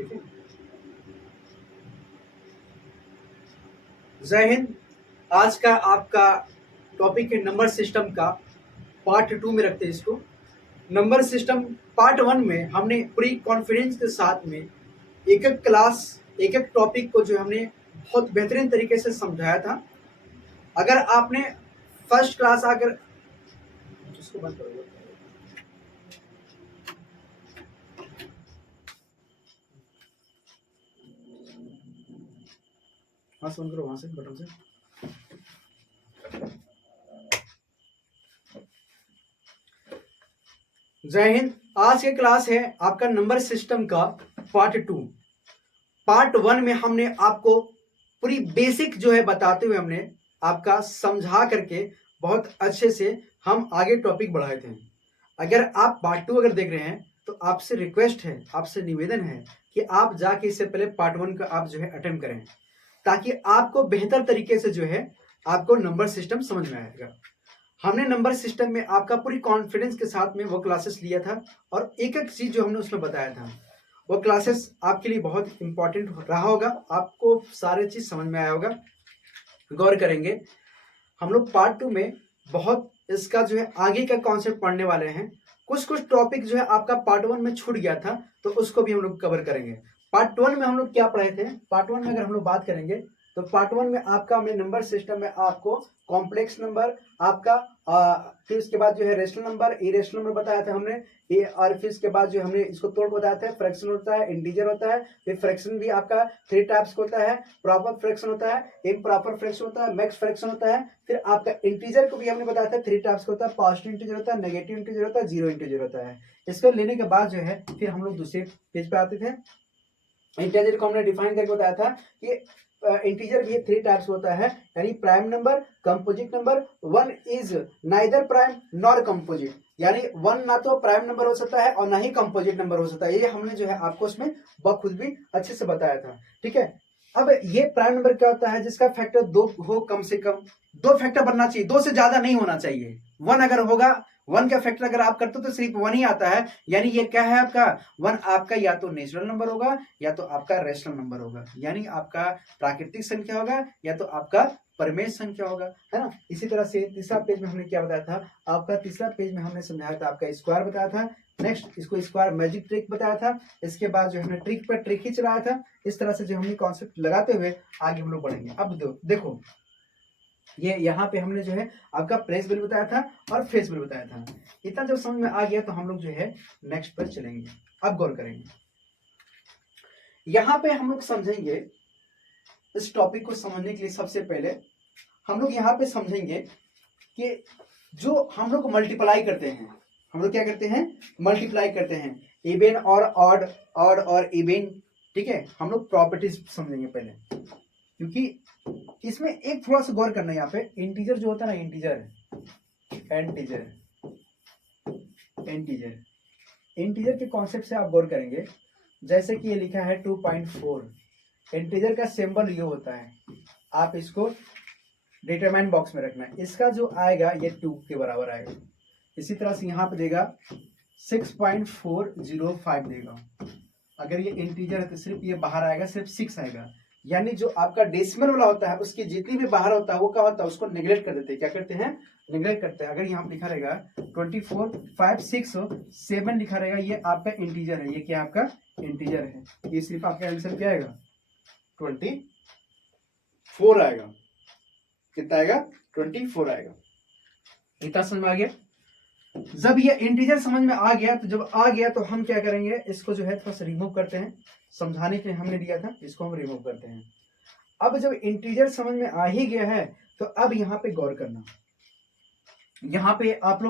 ठीक है। जय हिंद। आज का आपका टॉपिक है नंबर सिस्टम का पार्ट 2 में रखते हैं इसको। नंबर सिस्टम पार्ट 1 में हमने पूरी कॉन्फिडेंस के साथ में एक एक क्लास एक एक टॉपिक को जो हमने बहुत बेहतरीन तरीके से समझाया था। अगर आपने फर्स्ट क्लास अगर इसको बंद करो, हाँ बंद करो वहां से बटन से। जय हिंद। आज की क्लास है आपका नंबर सिस्टम का पार्ट 2। पार्ट 1 में हमने आपको पूरी बेसिक जो है बताते हुए हमने आपका समझा करके बहुत अच्छे से हम आगे टॉपिक बढ़ाए थे। अगर आप पार्ट 2 अगर देख रहे हैं तो आपसे रिक्वेस्ट है, आपसे निवेदन है कि आप जाके इससे पहले पार्ट 1 का आप जो है अटेम्प्ट करें, ताकि आपको बेहतर तरीके से जो है आपको नंबर सिस्टम समझ में आएगा। हमने नंबर सिस्टम में आपका पूरी कॉन्फिडेंस के साथ में वो क्लासेस लिया था और एक एक चीज जो हमने उसमें बताया था वो क्लासेस आपके लिए बहुत इंपॉर्टेंट रहा होगा। आपको सारे चीज समझ में आया होगा। गौर करेंगे हम लोग पार्ट 2 में बहुत इसका जो है आगे का कॉन्सेप्ट पढ़ने वाले हैं। कुछ कुछ टॉपिक जो है आपका पार्ट 1 में छूट गया था तो उसको भी हम लोग कवर करेंगे। पार्ट 1 में हम लोग क्या पढ़े थे? पार्ट 1 में अगर हम लोग बात करेंगे तो पार्ट 1 में आपका हमने नंबर सिस्टम में आपको कॉम्प्लेक्स नंबर आपका फिर उसके बाद जो है रेशनल नंबर, इरेशनल नंबर बताया था हमने ये, और फिर इसके बाद जो हमने इसको तोड़ बताया था। फ्रैक्शन होता है, इंटीजर होता है, फिर फ्रैक्शन भी आपका 3 टाइप्स होता है। प्रॉपर फ्रैक्शन होता है, इम्प्रॉपर फ्रैक्शन होता है, मैक्स फ्रैक्शन होता है। फिर आपका इंटीजर को भी हमने बताया था 3 टाइप्स का होता है। पॉजिटिव इंटीजर होता है, नेगेटिव इंटीजर होता है, जीरो इंटीजर होता है। इसको लेने के बाद जो है फिर हम लोग दूसरे पेज पे आते थे। इंटीजर को हमने डिफाइन करके बताया था कि इंटीजर भी 3 टाइप्स होता है, यानी prime number, composite number. One is neither prime nor composite, यानी वन ना तो प्राइम नंबर हो सकता है और ना ही कंपोजिट नंबर हो सकता है। ये हमने जो है आपको उसमें बखुद भी अच्छे से बताया था। ठीक है। अब ये प्राइम नंबर क्या होता है? जिसका फैक्टर 2 हो, कम से कम 2 फैक्टर बनना चाहिए, 2 से ज्यादा नहीं होना चाहिए। 1 अगर होगा, 1 का फैक्टर अगर आप करते हो तो सिर्फ 1 ही आता है, यानी ये क्या है आपका 1 आपका या तो नेचुरल नंबर होगा या तो आपका रेशनल नंबर होगा, यानी आपका प्राकृतिक संख्या होगा या तो आपका परमेय संख्या होगा, है ना। इसी तरह से तीसरा पेज में हमने क्या बताया था? आपका तीसरा पेज में हमने समझाया था आपका स्क्वायर बताया था। नेक्स्ट इसको स्क्वायर मैजिक ट्रिक बताया था। इसके बाद जो हमने ट्रिक पर ट्रिक ही चलाया था। इस तरह से जो हमने कॉन्सेप्ट लगाते हुए आगे हम लोग बढ़ेंगे। अब देखो ये यहाँ पे हमने जो है आपका प्रेस बिल बताया था और फेस बिल बताया था। इतना जब समझ में आ गया तो हम लोग जो है नेक्स्ट पर चलेंगे। अब गौर करेंगे, यहाँ पे हम लोग समझेंगे इस टॉपिक को समझने के लिए सबसे पहले हम लोग यहाँ पे समझेंगे कि जो हम लोग मल्टीप्लाई करते हैं, हम लोग क्या करते हैं? मल्टीप्लाई करते हैं, इवन और ऑड, ऑड और इवन। ठीक है। हम लोग प्रॉपर्टीज समझेंगे पहले, क्योंकि इसमें एक थोड़ा सा गौर करना है। यहाँ पे इंटीजर जो होता है ना, इंटीजर के कॉन्सेप्ट से आप गौर करेंगे। जैसे कि ये लिखा है 2.4, इंटीजर का सिंबल ये होता है। आप इसको डिटरमाइन बॉक्स में रखना है। इसका जो आएगा ये 2 के बराबर आएगा। इसी तरह से यहाँ पे देगा 6.405 देगा। अगर ये इंटीजर है तो सिर्फ ये बाहर आएगा, सिर्फ 6 आएगा। यानी जो आपका डेसिमल वाला होता है उसकी जितनी भी बाहर होता है वो क्या होता है? उसको नेग्लेक्ट कर देते हैं। क्या करते हैं? नेग्लेक्ट करते हैं। अगर यहाँ पे लिखा रहेगा 24, 5, 6, 7 लिखा रहेगा, ये आपका इंटीजर है। ये क्या आपका इंटीजर है? ये सिर्फ आपका आंसर क्या आएगा? 24 आएगा। कितना आएगा? 24 आएगा। इतना समझ में आ गया? जब ये इंटीजर समझ में आ गया तो हम क्या करेंगे? इसको जो है थोड़ा सा रिमूव करते हैं। समझाने के लिए हमने दिया था, इसको हम रिमूव करते हैं। अब जब इंटीजर समझ में आ ही गया है तो अब यहाँ पे गौर करना। यहाँ पे आप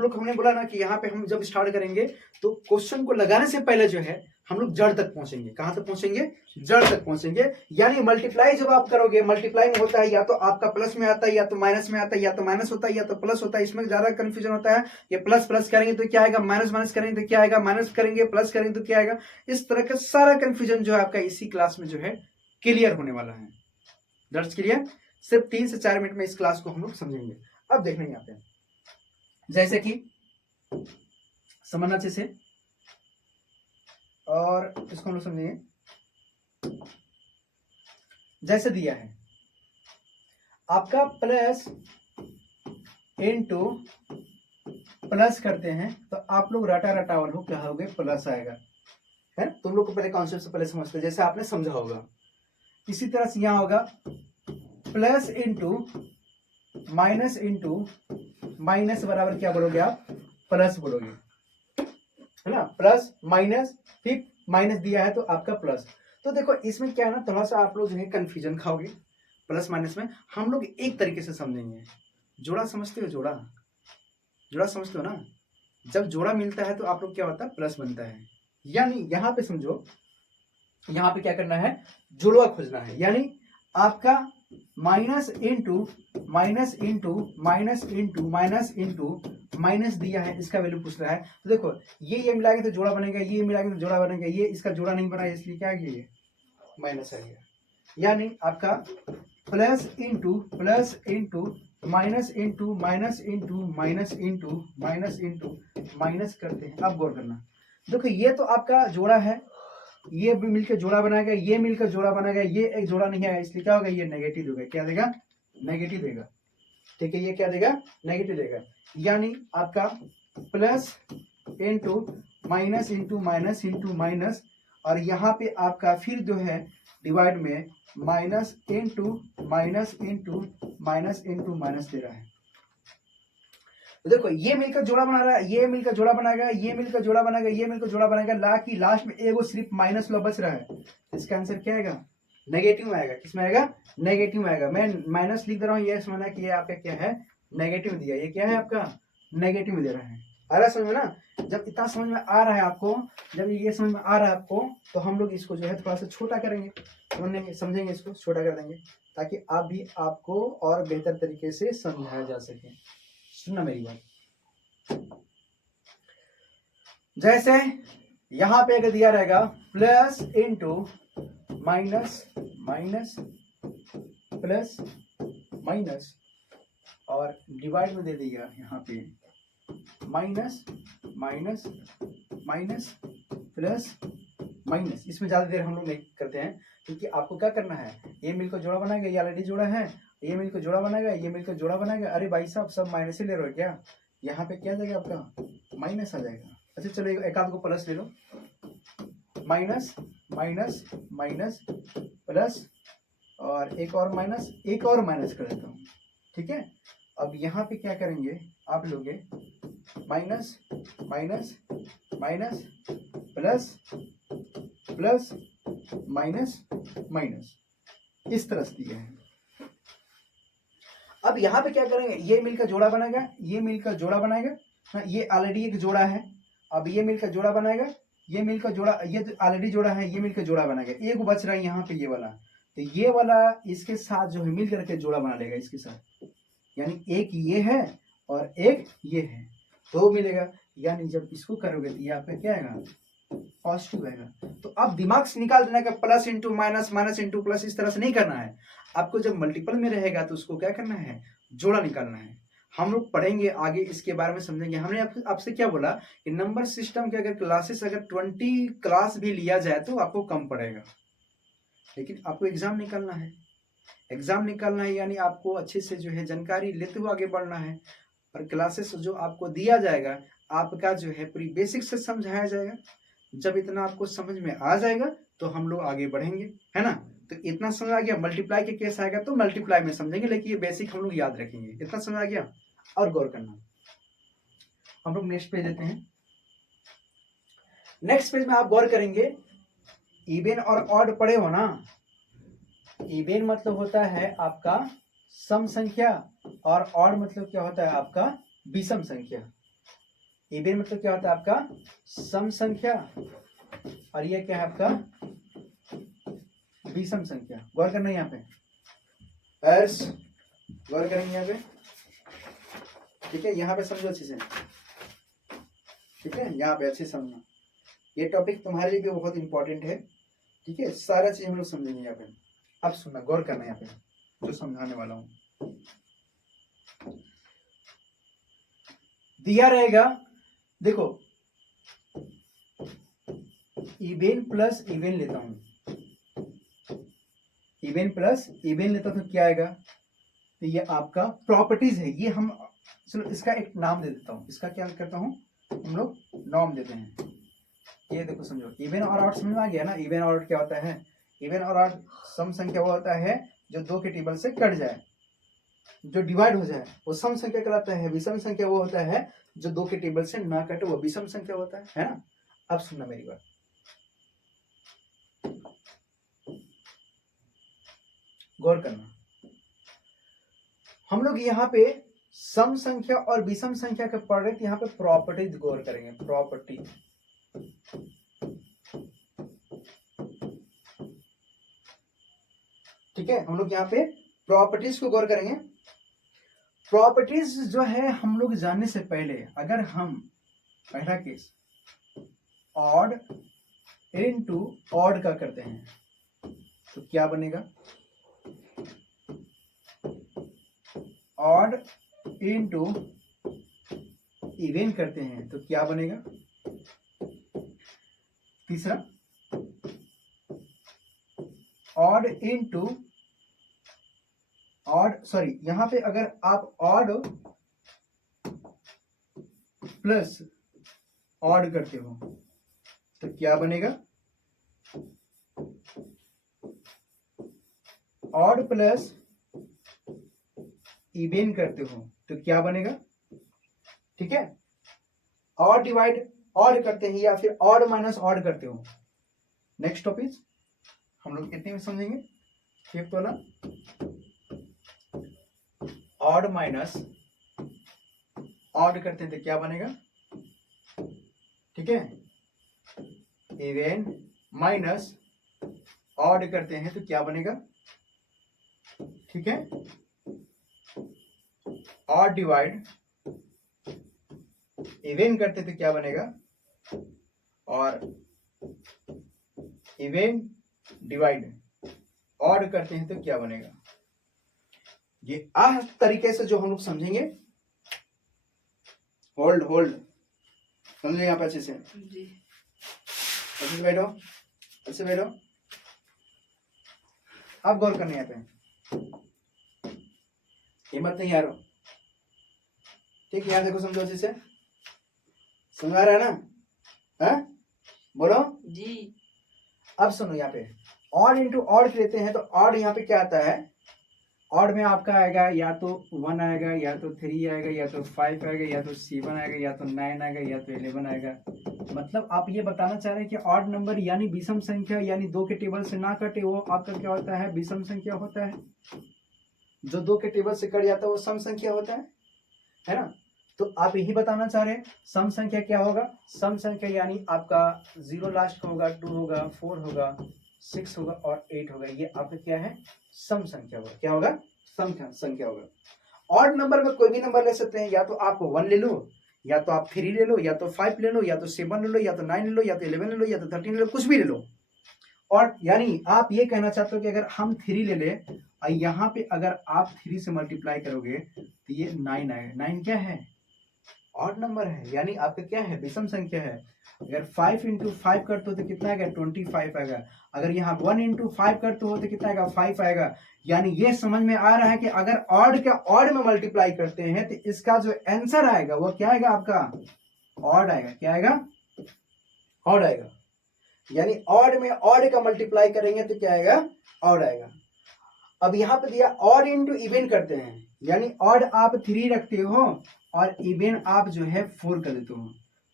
लोग हमने बोला ना कि यहाँ पे हम जब स्टार्ट करेंगे तो क्वेश्चन को लगाने से पहले जो है हम लोग जड़ तक पहुंचेंगे। कहां तक पहुंचेंगे? जड़ तक पहुंचेंगे। यानी मल्टीप्लाई जब आप करोगे, मल्टीप्लाई में होता है या तो आपका प्लस में आता है या तो माइनस में आता है, या तो माइनस होता है या तो प्लस होता है। इसमें ज्यादा कंफ्यूजन होता है। ये प्लस प्लस करेंगे तो क्या आएगा, माइनस माइनस करेंगे तो क्या आएगा, माइनस करेंगे प्लस करेंगे तो क्या आएगा। इस तरह का सारा कंफ्यूजन जो है आपका इसी क्लास में जो है क्लियर होने वाला है। That's clear. सिर्फ 3 से 4 मिनट में इस क्लास को हम लोग समझेंगे। अब देखने यहाँ पे जैसे कि समझना अच्छे से, और और इसको हम लोग समझेंगे। जैसे दिया है आपका प्लस इनटू प्लस करते हैं तो आप लोग रटा रटावल हो क्या होगे, प्लस आएगा, है। तुम लोग को पहले कॉन्सेप्ट से पहले समझते हैं, जैसे आपने समझा होगा। इसी तरह से यहां होगा प्लस इंटू माइनस बराबर क्या बोलोगे आप, प्लस बोलोगे, है ना। प्लस माइनस, ठीक, माइनस दिया है तो आपका प्लस। तो देखो इसमें क्या है ना, थोड़ा सा आप लोग जो है कंफ्यूजन खाओगे प्लस माइनस में। हम लोग एक तरीके से समझेंगे। जोड़ा समझते हो, जोड़ा समझते हो ना। जब जोड़ा मिलता है तो आप लोग क्या होता है, प्लस बनता है। यानी यहां पे समझो, यहां पे क्या करना है, जुड़वा खोजना है। यानी आपका minus into minus into minus into minus into minus दिया है, इसका वैल्यू पूछ रहा है। तो देखो ये मिलाएंगे तो जोड़ा बनेगा, ये मिलाएंगे तो जोड़ा बनेगा, ये इसका जोड़ा नहीं बना इसलिए क्या है, ये माइनस है। यानी आपका plus into minus into minus into minus into minus into minus करते हैं। अब गौर करना, देखो ये तो आपका जोड़ा है, ये भी मिलकर जोड़ा बनाएगा, ये मिलकर जोड़ा बनाएगा, ये एक जोड़ा नहीं है इसलिए क्या होगा, ये नेगेटिव देगा। क्या देगा, नेगेटिव देगा, ठीक है। ये क्या देगा, नेगेटिव देगा। यानी आपका plus into minus into minus into minus, और यहाँ पे आपका फिर जो है डिवाइड में minus into minus into minus into minus दे रहा है। तो देखो ये मिलकर जोड़ा बना रहा है, ये मिलकर जोड़ा बनाएगा, ये मिलकर जोड़ा बनाएगा, ये मिलकर जोड़ा बनाएगा, लास्ट में एगो सिर्फ माइनस लो बच रहा है। इसका आंसर क्या आएगा, नेगेटिव आएगा। किसमें आएगा, नेगेटिव आएगा। मैं माइनस लिख दे रहा हूँ, ये समझना कि ये आपका क्या है, नेगेटिव दिया। ये क्या है आपका, नेगेटिव दे रहा है। आ रहा है समझ में ना। जब इतना समझ में आ रहा है आपको, जब ये समझ में आ रहा है आपको, तो हम लोग इसको जो है थोड़ा सा छोटा करेंगे, समझेंगे, इसको छोटा कर देंगे ताकि आप भी आपको और बेहतर तरीके से समझाया जा सके। सुनना मेरी बात। जैसे यहां पे अगर दिया रहेगा plus into minus minus plus minus, और डिवाइड में दे दिया यहाँ पे minus minus minus plus minus. इसमें ज्यादा देर हम लोग नहीं करते हैं क्योंकि आपको क्या करना है, ये मिलकर जोड़ा बनाएगा, ये ऑलरेडी जोड़ा है, ये मिलकर जोड़ा बनाएगा, ये मिलकर जोड़ा बनाएगा। अरे भाई साहब सब माइनस ही ले रहे हो क्या, यहाँ पे क्या जाएगा आपका, माइनस आ जाएगा। अच्छा चलो एक आध को प्लस ले लो, माइनस माइनस माइनस प्लस, और एक और माइनस, एक और माइनस कर देता हूँ, ठीक है। अब यहाँ पे क्या करेंगे आप लोग, minus minus minus plus plus minus minus, इस तरह से दिए हैं। अब यहाँ पे क्या करेंगे, ये मिलकर जोड़ा बनाएगा, ये मिलकर जोड़ा बनाएगा, ये ऑलरेडी एक जोड़ा है। अब ये मिलकर जोड़ा बनाएगा, ये मिलकर जोड़ा, ये ऑलरेडी जोड़ा है, ये मिलकर जोड़ा बनाएगा। एक बच रहा है यहाँ पे ये वाला, तो ये वाला इसके साथ जो है मिल करके जोड़ा बना लेगा इसके साथ। यानी एक ये है और एक ये है, दो मिलेगा। यानी जब इसको करोगे तो ये आपका क्या आएगा, पॉजिटिव आएगा। तो अब दिमाग से निकाल देना का plus into minus, minus into plus, इस तरह से नहीं करना है आपको। जब मल्टीपल में रहेगा तो उसको क्या करना है, जोड़ा निकालना है। हम लोग पढ़ेंगे आगे, इसके बारे में समझेंगे। हमने आपसे क्या बोला कि नंबर सिस्टम के अगर क्लासेस अगर 20 क्लास भी लिया जाए तो आपको कम पड़ेगा, लेकिन आपको एग्जाम निकालना है। एग्जाम निकालना है यानी आपको अच्छे से जो है जानकारी लेते हुए आगे बढ़ना है। और क्लासेस जो आपको दिया जाएगा आपका जो है पूरी बेसिक से समझाया जाएगा। जब इतना आपको समझ में आ जाएगा तो हम लोग आगे बढ़ेंगे, है ना। तो इतना समझ आ गया, मल्टीप्लाई के केस आएगा तो मल्टीप्लाई में समझेंगे, लेकिन ये बेसिक हम लोग याद रखेंगे। इतना समझ आ गया। और गौर करना, हम लोग नेक्स्ट पेज देते हैं। नेक्स्ट पेज में आप गौर करेंगे, इवन और ऑड पढ़े हो ना। इवन मतलब होता है आपका सम संख्या, और ऑड मतलब क्या होता है आपका विषम संख्या। इवन मतलब क्या होता है आपका सम संख्या, और ये क्या है आपका विषम संख्या। गौर करना यहाँ पे, गौर करेंगे यहाँ पे, ठीक है। यहाँ पे समझो अच्छे से, ठीक है। यहाँ पे अच्छे समझना, ये टॉपिक तुम्हारे लिए भी बहुत इंपॉर्टेंट है, ठीक है। सारा चीज हम लोग समझेंगे यहाँ पे। अब सुनना, गौर करना यहाँ पे जो समझाने वाला हूं। दिया रहेगा, देखो इवेन प्लस इवेन लेता हूं, इवेन प्लस इवेन लेता तो क्या आएगा, तो ये आपका प्रॉपर्टीज है। ये हम चलो इसका एक नाम दे देता हूं, इसका क्या करता हूं हम लोग नाम देते हैं। ये देखो समझो, इवन और ऑड समझ में आ गया ना। इवन और ऑड क्या होता है, इवन और ऑड सम संख्या वो होता है जो दो के टेबल से कट जाए, जो डिवाइड हो जाए वो सम संख्या कहलाता है। विषम संख्या वो होता है जो दो के टेबल से ना कटे, वो विषम संख्या होता है ना। अब सुनना मेरी बात, गौर करना। हम लोग यहाँ पे सम संख्या और विषम संख्या के पढ़ रहे थे, यहाँ पे प्रॉपर्टीज गौर करेंगे। प्रॉपर्टी, ठीक है, हम लोग यहाँ पे प्रॉपर्टीज को गौर करेंगे। प्रॉपर्टीज जो है हम लोग जानने से पहले अगर हम पहला केस ऑड इनटू ऑड का करते हैं तो क्या बनेगा, ऑड इनटू इवन करते हैं तो क्या बनेगा। तीसरा ऑड इनटू ऑड, सॉरी यहां पे अगर आप ऑड प्लस ऑड करते हो तो क्या बनेगा, ऑड प्लस इवन करते हो तो क्या बनेगा, ठीक है। ऑड डिवाइड ऑड करते हैं या फिर ऑड माइनस ऑड करते हो। नेक्स्ट टॉपिक हम लोग इतने में समझेंगे। फिफ्थ वाला ऑड माइनस ऑड करते हैं तो क्या बनेगा, ठीक है। इवन माइनस ऑड करते हैं तो क्या बनेगा, ठीक है। ऑड डिवाइड इवन करते तो क्या बनेगा, और इवन डिवाइड ऑड करते हैं तो क्या बनेगा। ये तरीके से जो हम लोग समझेंगे। होल्ड होल्ड समझे यहाँ पे अच्छे से, अच्छे से बैठो, अच्छे से बैठो। अब गौर करने यहाँ पे हिम्मत नहीं आ रहा, ठीक है। यहाँ देखो समझो अच्छे से, समझ आ रहा है ना, है बोलो जी। अब सुनो यहाँ पे ऑड इंटू ऑड लेते हैं तो ऑड यहाँ पे क्या आता है, ऑड में आपका आएगा या तो 1 आएगा, या तो 3 आएगा, या तो 5 आएगा, या तो 7 आएगा, या तो 9 आएगा, या तो 11 आएगा। मतलब आप ये बताना चाह रहे हैं कि ऑड नंबर यानी विषम संख्या, यानी दो के टेबल से ना कटे वो आपका क्या होता है, विषम संख्या होता है। जो दो के टेबल से कट जाता है वो सम संख्या होता है ना। तो आप यही बताना चाह रहे हैं सम संख्या क्या होगा, सम संख्या यानी आपका 0 लास्ट का होगा, 2 होगा, 4 होगा, 6 होगा और 8 होगा। ये आपका क्या है, सम संख्या होगा। क्या होगा, सम संख्या होगा। ऑड नंबर में कोई भी नंबर ले सकते हैं, या तो आप 1 ले लो, या तो आप 3 ले लो, या तो 5 ले लो, या तो 7 ले लो, या तो 9 ले लो, या तो 11 ले लो, या तो 13 ले लो, कुछ भी ले लो। और यानी आप ये कहना चाहते हो कि अगर हम 3 ले ले और यहाँ पे अगर आप 3 से मल्टीप्लाई करोगे तो ये 9 आएगा। 9 क्या है, ऑड नंबर है, यानी आपका क्या है, विषम संख्या है। अगर 5 इंटू 5 करते हो तो कितना आएगा, 25 आएगा। अगर यहाँ 1 इंटू 5 करते हो तो कितना आएगा, 5 आएगा। यानी ये समझ में आ रहा है कि अगर ऑड का ऑड में मल्टीप्लाई करते हैं तो इसका जो आंसर आएगा वो क्या आएगा, आपका ऑड आएगा। क्या आएगा, ऑड आएगा। यानी ऑड में ऑड का मल्टीप्लाई करेंगे तो क्या आएगा, ऑड आएगा। अब यहाँ पे दिया ऑड इंटू इवन करते हैं, यानी ऑड आप 3 रखते हो और इवन आप जो है 4 कर देते हो,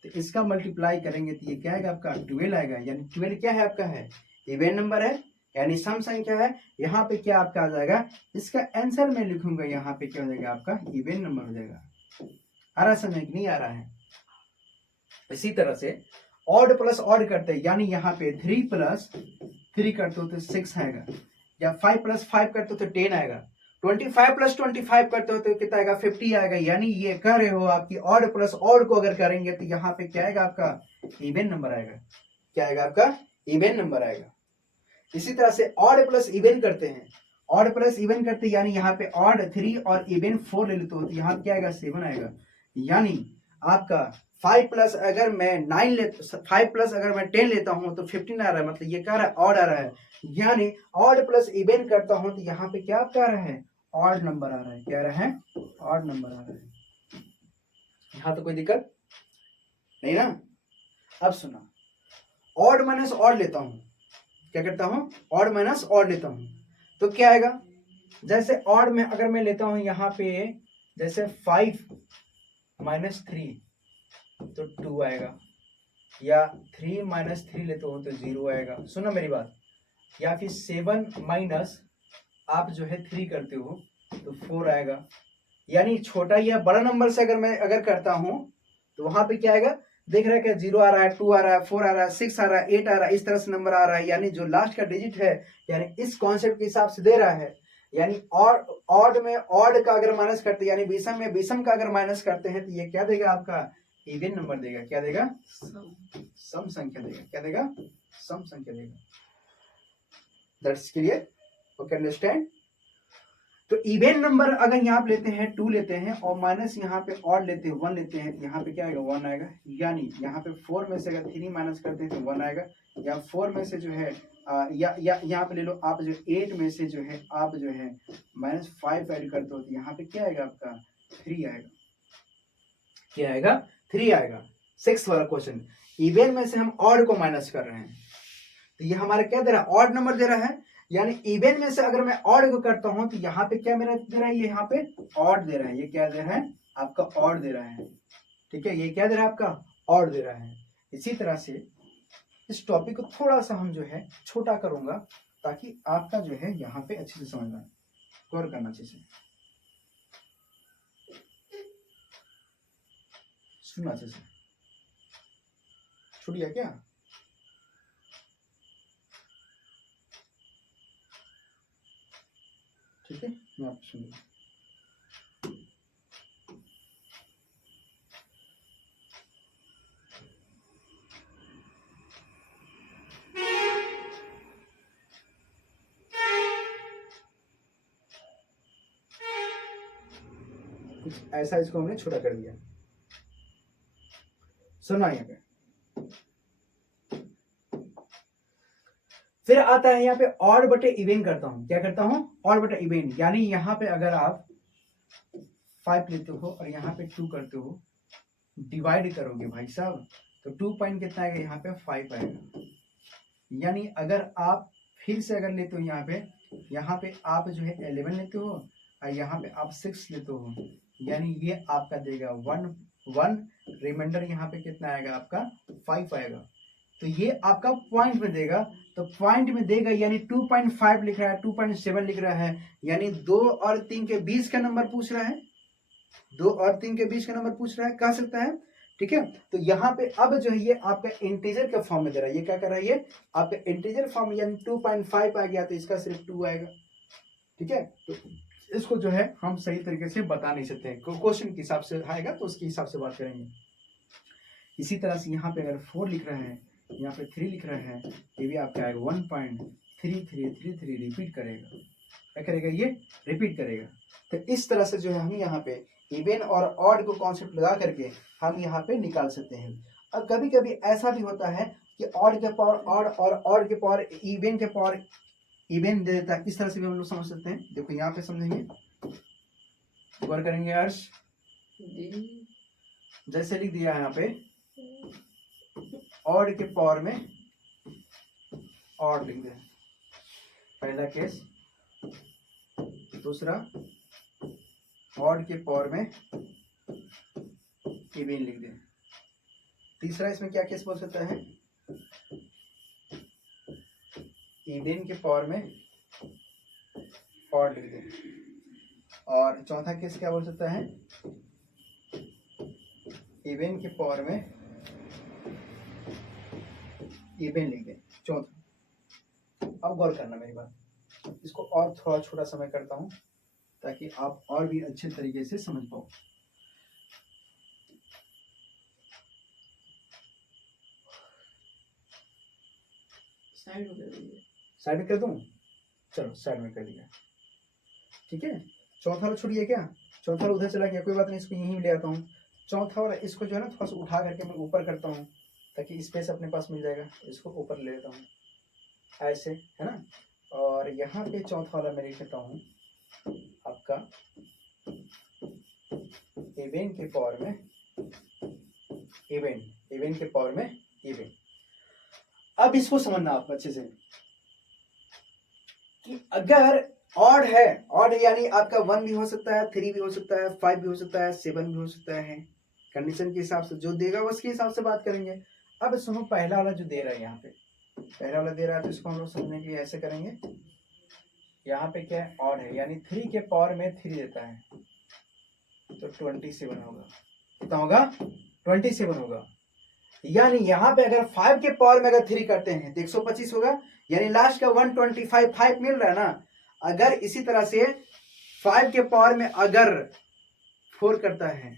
तो इसका मल्टीप्लाई करेंगे तो ये क्या आएगा, आपका 12 आएगा। यानी 12 क्या है, आपका है इवन नंबर है, यानी सम संख्या है। यहाँ पे क्या आपका आ जाएगा, इसका आंसर मैं लिखूंगा यहाँ पे क्या हो जाएगा, आपका इवन नंबर हो जाएगा। आ रहा समझ नहीं आ रहा है। इसी तरह से ऑड प्लस ऑड करते हैं, यानी यहाँ पे 3 प्लस 3 करते हो तो 6 आएगा, या 5 प्लस 5 करते हो तो 10 आएगा, 25 प्लस 25 करते हो तो कितना आएगा, 50 आएगा। यानी ये कह रहे हो आपकी ऑड प्लस ऑड को अगर करेंगे तो यहाँ पे क्या आएगा, आपका इवन नंबर आएगा। क्या आएगा, आपका इवन नंबर आएगा। इसी तरह से ऑड प्लस इवन करते हैं, ऑड प्लस इवन करते हैं, यानी यहाँ पे ऑड 3 और इवन 4 ले लेते हो तो यहाँ क्या आएगा, 7 आएगा। यानी आपका 5 प्लस अगर मैं 9 ले 5 प्लस अगर मैं 10 लेता हूं तो 15 आ रहा है, मतलब ये क्या रहा है, ऑड आ रहा है। यानी ऑड प्लस इवन करता हूं तो यहाँ पे क्या आ रहा है, ऑड नंबर आ रहा है। क्या आ रहा है, ऑड नंबर आ रहा है। यहाँ तो कोई दिक्कत नहीं ना। अब सुना, ऑड माइनस ऑड लेता हूं, क्या करता हूं, ऑड माइनस ऑड लेता हूं तो क्या आएगा, जैसे ऑड में अगर मैं लेता हूं यहाँ पे जैसे 5 माइनस 3 तो 2 आएगा, या 3 माइनस 3 लेते हो तो 0 आएगा। सुनो मेरी बात। या फिर 7 माइनस आप जो है 3 करते हो तो 4 आएगा। यानी छोटा या बड़ा नंबर से अगर मैं करता हूं तो वहां पे क्या आएगा, देख रहे हैं क्या, 0 आ रहा है, 2 आ रहा है, 4 आ रहा है, 6 आ रहा है, 8 आ रहा है, इस तरह से नंबर आ रहा है। यानी जो लास्ट का डिजिट है, यानी इस कॉन्सेप्ट के हिसाब से दे रहा है। यानी ऑड में ऑड का अगर माइनस करते हैं, यानी विषम में विषम का अगर माइनस करते हैं तो ये क्या देगा, आपका इवन नंबर देगा। क्या देगा, सम संख्या देगा। क्या देगा, सम संख्या देगा। That's clear, okay, understand. तो इवन नंबर अगर यहाँ पे लेते हैं 2 लेते हैं और माइनस यहाँ पे ऑड लेते हैं 1 लेते हैं, यहाँ पे क्या आएगा, 1 आएगा। यानी यहाँ पे 4 में से अगर 3 माइनस करते हैं तो 1 आएगा। या 4 में से जो है या यहाँ पे ले लो आप, जो 8 में से जो है आप जो है -5 ऐड करते हो तो यहाँ पे क्या आएगा, आपका 3 आएगा। क्या आएगा, 3 आएगा। 6 वाला क्वेश्चन, इवन में से हम ऑड को माइनस कर रहे हैं तो ये हमारा क्या दे रहा है, ऑड नंबर दे रहा है। यानी इवन में से अगर मैं ऑड को करता हूं तो यहाँ पे क्या मेरा दे रहा है, ये यहाँ पे ऑड दे रहा है। ये क्या दे रहा है, आपका ऑड दे रहा है। ठीक है, ये क्या दे रहा है, आपका ऑड दे रहा है। इसी तरह से इस टॉपिक को थोड़ा सा हम जो है छोटा करूंगा ताकि आपका जो है यहाँ पे अच्छे से समझ में, गौर करना अच्छे से, सुनना अच्छे से। छूट गया क्या, ठीक है, मैं आप सुनिए। कुछ ऐसा इसको हमने छोटा कर दिया। सुना यहाँ पे, फिर आता है यहाँ पे ऑड बटे इवन करता हूं। क्या करता हूं, ऑड बटे इवन। यानी यहाँ पे अगर आप 5 लेते हो और यहाँ पे 2 करते हो, डिवाइड करोगे भाई साहब तो 2 पॉइंट कितना आएगा, यहाँ पे 5 आएगा। यानी अगर आप फिर से अगर लेते हो यहाँ पे आप जो है 11 लेते हो और यहाँ पे आप 6 लेते हो, यानी ये आपका देगा 1 रिमाइंडर यहाँ पे कितना आएगा, आपका 5 आएगा। तो ये आपका पॉइंट में देगा, तो पॉइंट में देगा यानी 2.5 लिख रहा है, 2.7 लिख रहा है। यानी 2 और 3 के बीच का नंबर पूछ रहा है, 2 और 3 के बीच का नंबर पूछ रहा है, कह सकता है। ठीक है, तो यहाँ पे अब जो है ये आपका इंटीजर के फॉर्म में दे रहा है। ये क्या कर रहा है, ये आपका इंटीजर फॉर्म, यानी 2.5 आ गया तो इसका सिर्फ 2 आएगा। ठीक है, तो इसको जो है हम सही तरीके से बता नहीं सकते हैं, क्वेश्चन के हिसाब से आएगा तो उसके हिसाब से बात करेंगे। इसी तरह से यहाँ पे अगर 4 लिख रहा है, यहाँ पे 3 लिख रहा है, ये भी आपका आएगा 1.3333 रिपीट करेगा। क्या करेगा, ये रिपीट करेगा। तो इस तरह से जो है हम यहाँ पे इवन और ऑड को कॉन्सेप्ट लगा करके हम यहाँ पे निकाल सकते हैं। अब कभी कभी ऐसा भी होता है कि ऑड के पावर ऑड और ऑड के पावर इवन के पावर इवन दे देता है। इस तरह से भी हम लोग समझ सकते हैं। देखो यहाँ पे समझेंगे, गौर करेंगे हर्ष। जैसे लिख दिया है यहाँ पे ऑड के पावर में ऑड लिख दे, पहला केस। दूसरा ऑड के पावर में इवन लिख दे। तीसरा इसमें क्या केस बोल सकता है, इवन के पावर में ऑड लिख दे। और चौथा केस क्या बोल सकता है, इवन के पावर में इवन लिख दे, चौथा। अब गौर करना मेरी बात, इसको और थोड़ा छोटा समय करता हूं ताकि आप और भी अच्छे तरीके से समझ पाओ। साइड में कर दूं, चलो साइड में कर दिया। ठीक है, चौथा छूट गया क्या, चौथा उधर चला गया, कोई बात नहीं, इसको यहीं ले आता हूँ। चौथा वाला इसको जो है ना थोड़ा सा उठा करके मैं ऊपर करता हूँ ताकि स्पेस अपने पास मिल जाएगा, इसको ऊपर ले लेता हूँ ऐसे, है ना। और यहाँ पे चौथा वाला मैं लिख लेता हूँ आपका इवेन के पावर में इवेन के पावर में इवेन। अब इसको समझना आप अच्छे से कि अगर ऑड है, ऑड यानी आपका 1 भी हो सकता है, 3 भी हो सकता है, 5 भी हो सकता है, 7 भी हो सकता है। कंडीशन के हिसाब से जो देगा उसके हिसाब से बात करेंगे। अब सुनो, पहला वाला जो दे रहा है, यहाँ पे पहला वाला दे रहा है तो इसको हम लोग समझने के लिए ऐसे करेंगे। यहाँ पे क्या है, ऑड है यानी 3 के पावर में 3 देता है तो 27 होगा। कितना होगा? 27 होगा। यानी यहाँ पे अगर 5 के पावर में अगर 3 करते हैं तो 125 होगा, यानी लास्ट का 125 5 मिल रहा है ना। अगर इसी तरह से 5 के पावर में अगर 4 करता है,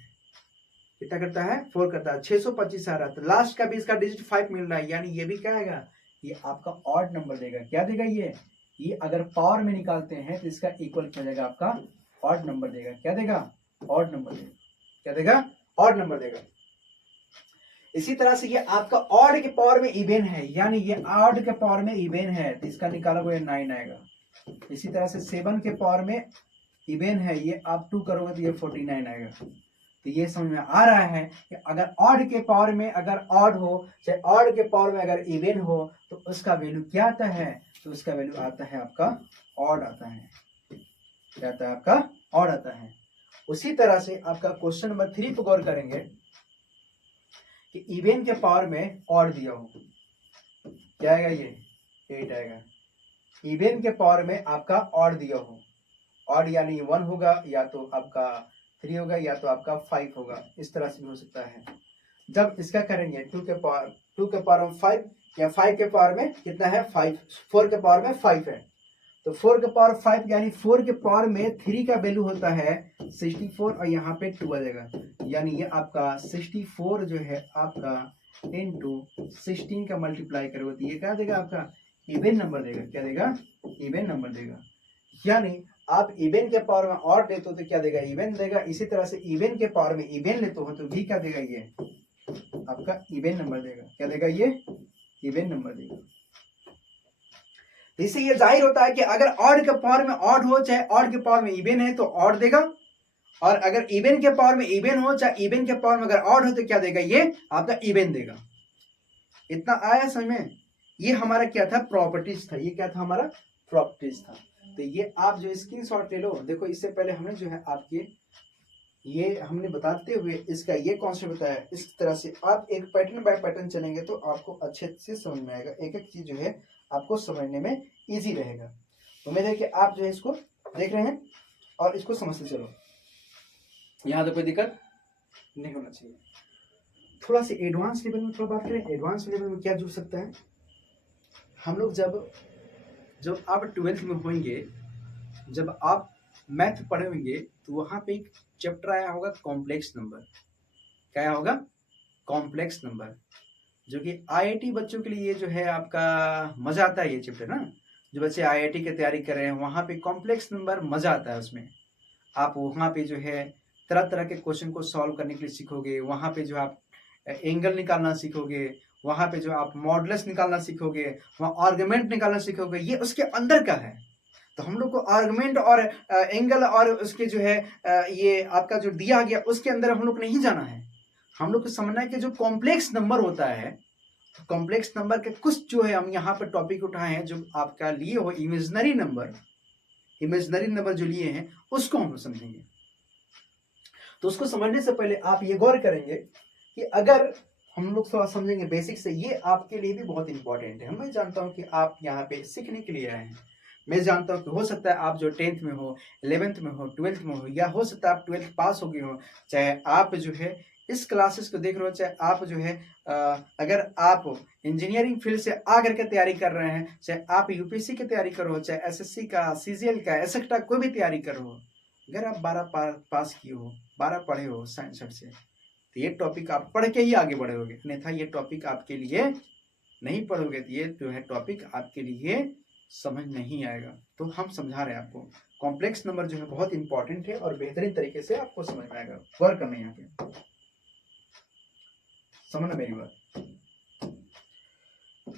कितना करता है? 4 करता है, 625 आ रहा है, तो लास्ट का भी इसका डिजिट 5 मिल रहा है, यानी ये भी क्या आएगा? ये आपका ऑड नंबर देगा। क्या देगा? ये अगर पावर में निकालते हैं तो इसका इक्वल क्या जाएगा? आपका ऑड नंबर देगा। क्या देगा? ऑड नंबर देगा। क्या देगा? ऑड नंबर देगा। इसी तरह से ये आपका ऑड के पावर में इवेन है, यानी ये ऑड के पावर में इवेन है तो इसका निकालोगे 9 आएगा। इसी तरह से 7 के पावर में इवेन है, ये आप 2 करोगे तो ये 49 आएगा। तो ये समझ में आ रहा है कि अगर ऑड के पावर में अगर ऑड हो, चाहे ऑड के पावर में अगर इवेन हो, तो उसका वैल्यू क्या आता है? तो उसका वैल्यू आता है आपका ऑड आता है। क्या आता है? आपका ऑड आता है। उसी तरह से आपका क्वेश्चन नंबर 3 पर गौर करेंगे कि इवेन के पावर में ऑड दिया हो, क्या आएगा? ये 8 आएगा। इवेन के पावर में आपका ऑड दिया हो, ऑड यानी 1 होगा, या तो आपका 3 होगा, या तो आपका 5 होगा, इस तरह से भी हो सकता है। जब इसका करेंगे 2 के पावर में 5, या 5 के पावर में कितना है? 5। 4 के पावर में 5 है, तो 4 के पावर 5 यानी 4 के पावर में 3 का वैल्यू होता है 64, और यहाँ पे 2 आ जाएगा, यानी ये आपका 64 जो है आपका इंटू 16 का मल्टीप्लाई करोगे तो ये क्या देगा? आपका इवेन नंबर देगा। क्या देगा? इवेन नंबर देगा। यानी आप इवेन के पावर में ऑड लेते हो तो क्या देगा? इवेन देगा। इसी तरह से इवेन के पावर में इवेन लेते हो तो भी क्या देगा? ये आपका इवेन नंबर देगा। क्या देगा? ये इवेन नंबर देगा। इससे ये जाहिर होता है कि अगर ऑड के पावर में ऑड हो, चाहे ऑड के पावर में इवेन है तो ऑड देगा, और अगर इवेन के पावर में इवेन हो, चाहे इवेन के पावर में अगर ऑड हो तो क्या देगा? ये आपका इवेन देगा। इतना आया समझ में? ये हमारा क्या था? प्रॉपर्टीज था। ये क्या था? हमारा प्रॉपर्टीज था। तो ये आप जो स्क्रीनशॉट ले लो। देखो, इससे पहले हमने जो है आपके ये हमने बताते हुए इसका ये कॉन्सेप्ट बताया। इस तरह से आप एक पैटर्न बाय पैटर्न चलेंगे तो आपको अच्छे से समझ में आएगा। एक एक चीज जो है आपको समझने में इजी रहेगा। उम्मीद है कि आप जो है इसको देख रहे हैं और इसको समझते चलो। यहाँ तो कोई दिक्कत नहीं होना चाहिए। थोड़ा सा एडवांस लेवल में थोड़ा बात करें। एडवांस लेवल में क्या जुड़ सकता है? हम लोग जब आप 12th में होंगे, जब आप मैथ पढ़े होंगे, तो वहाँ पे एक चैप्टर आया होगा कॉम्प्लेक्स नंबर। क्या आया होगा? कॉम्प्लेक्स नंबर, जो कि आईआईटी बच्चों के लिए ये जो है आपका मजा आता है ये चैप्टर ना। जो बच्चे आईआईटी की तैयारी कर रहे हैं वहाँ पे कॉम्प्लेक्स नंबर मजा आता है उसमें। आप वहाँ पे जो है तरह तरह के क्वेश्चन को सॉल्व करने के लिए सीखोगे। वहाँ पे जो आप एंगल निकालना सीखोगे, वहाँ पे जो आप मॉडुलस निकालना सीखोगे, वहाँ आर्गुमेंट निकालना सीखोगे। ये उसके अंदर का है। तो हम लोग को आर्गुमेंट और एंगल और उसके जो है ये आपका जो दिया गया उसके अंदर हम लोग नहीं जाना है। हम लोग को समझना है कि जो कॉम्प्लेक्स नंबर होता है, तो कॉम्प्लेक्स नंबर के कुछ जो है हम यहाँ पर टॉपिक उठाए हैं जो आपका लिए हो इमेजिनरी नंबर जो लिए हैं उसको हम समझेंगे। तो उसको समझने से पहले आप ये गौर करेंगे कि अगर हम लोग थोड़ा समझेंगे बेसिक से, ये आपके लिए भी बहुत इंपॉर्टेंट है। मैं जानता हूँ कि आप यहाँ पे सीखने के लिए आए हैं। मैं जानता हूँ कि हो सकता है आप जो 10th में हो, 11th में हो, 12th में हो, या हो सकता है आप 12th पास हो गए हो, चाहे आप जो है इस क्लासेस को देख रहे हो, चाहे आप जो है अगर आप इंजीनियरिंग फील्ड से आकर के तैयारी कर रहे हैं, चाहे आप यूपीएससी की तैयारी करो, चाहे एसएससी का, सीजीएल का, एसेक्टा कोई भी तैयारी कर रहे हो, अगर आप 12 पास किए हो, 12 पढ़े हो साइंस से, तो ये टॉपिक आप पढ़ के ही आगे बढ़ोगे। अन्यथा ये टॉपिक आपके लिए नहीं पढ़ोगे तो ये जो है टॉपिक आपके लिए समझ नहीं आएगा। तो हम समझा रहे हैं आपको, कॉम्प्लेक्स नंबर जो है बहुत इंपॉर्टेंट है और बेहतरीन तरीके से आपको समझ में आएगा। गौर करना यहाँ पे समझना मेरी बात।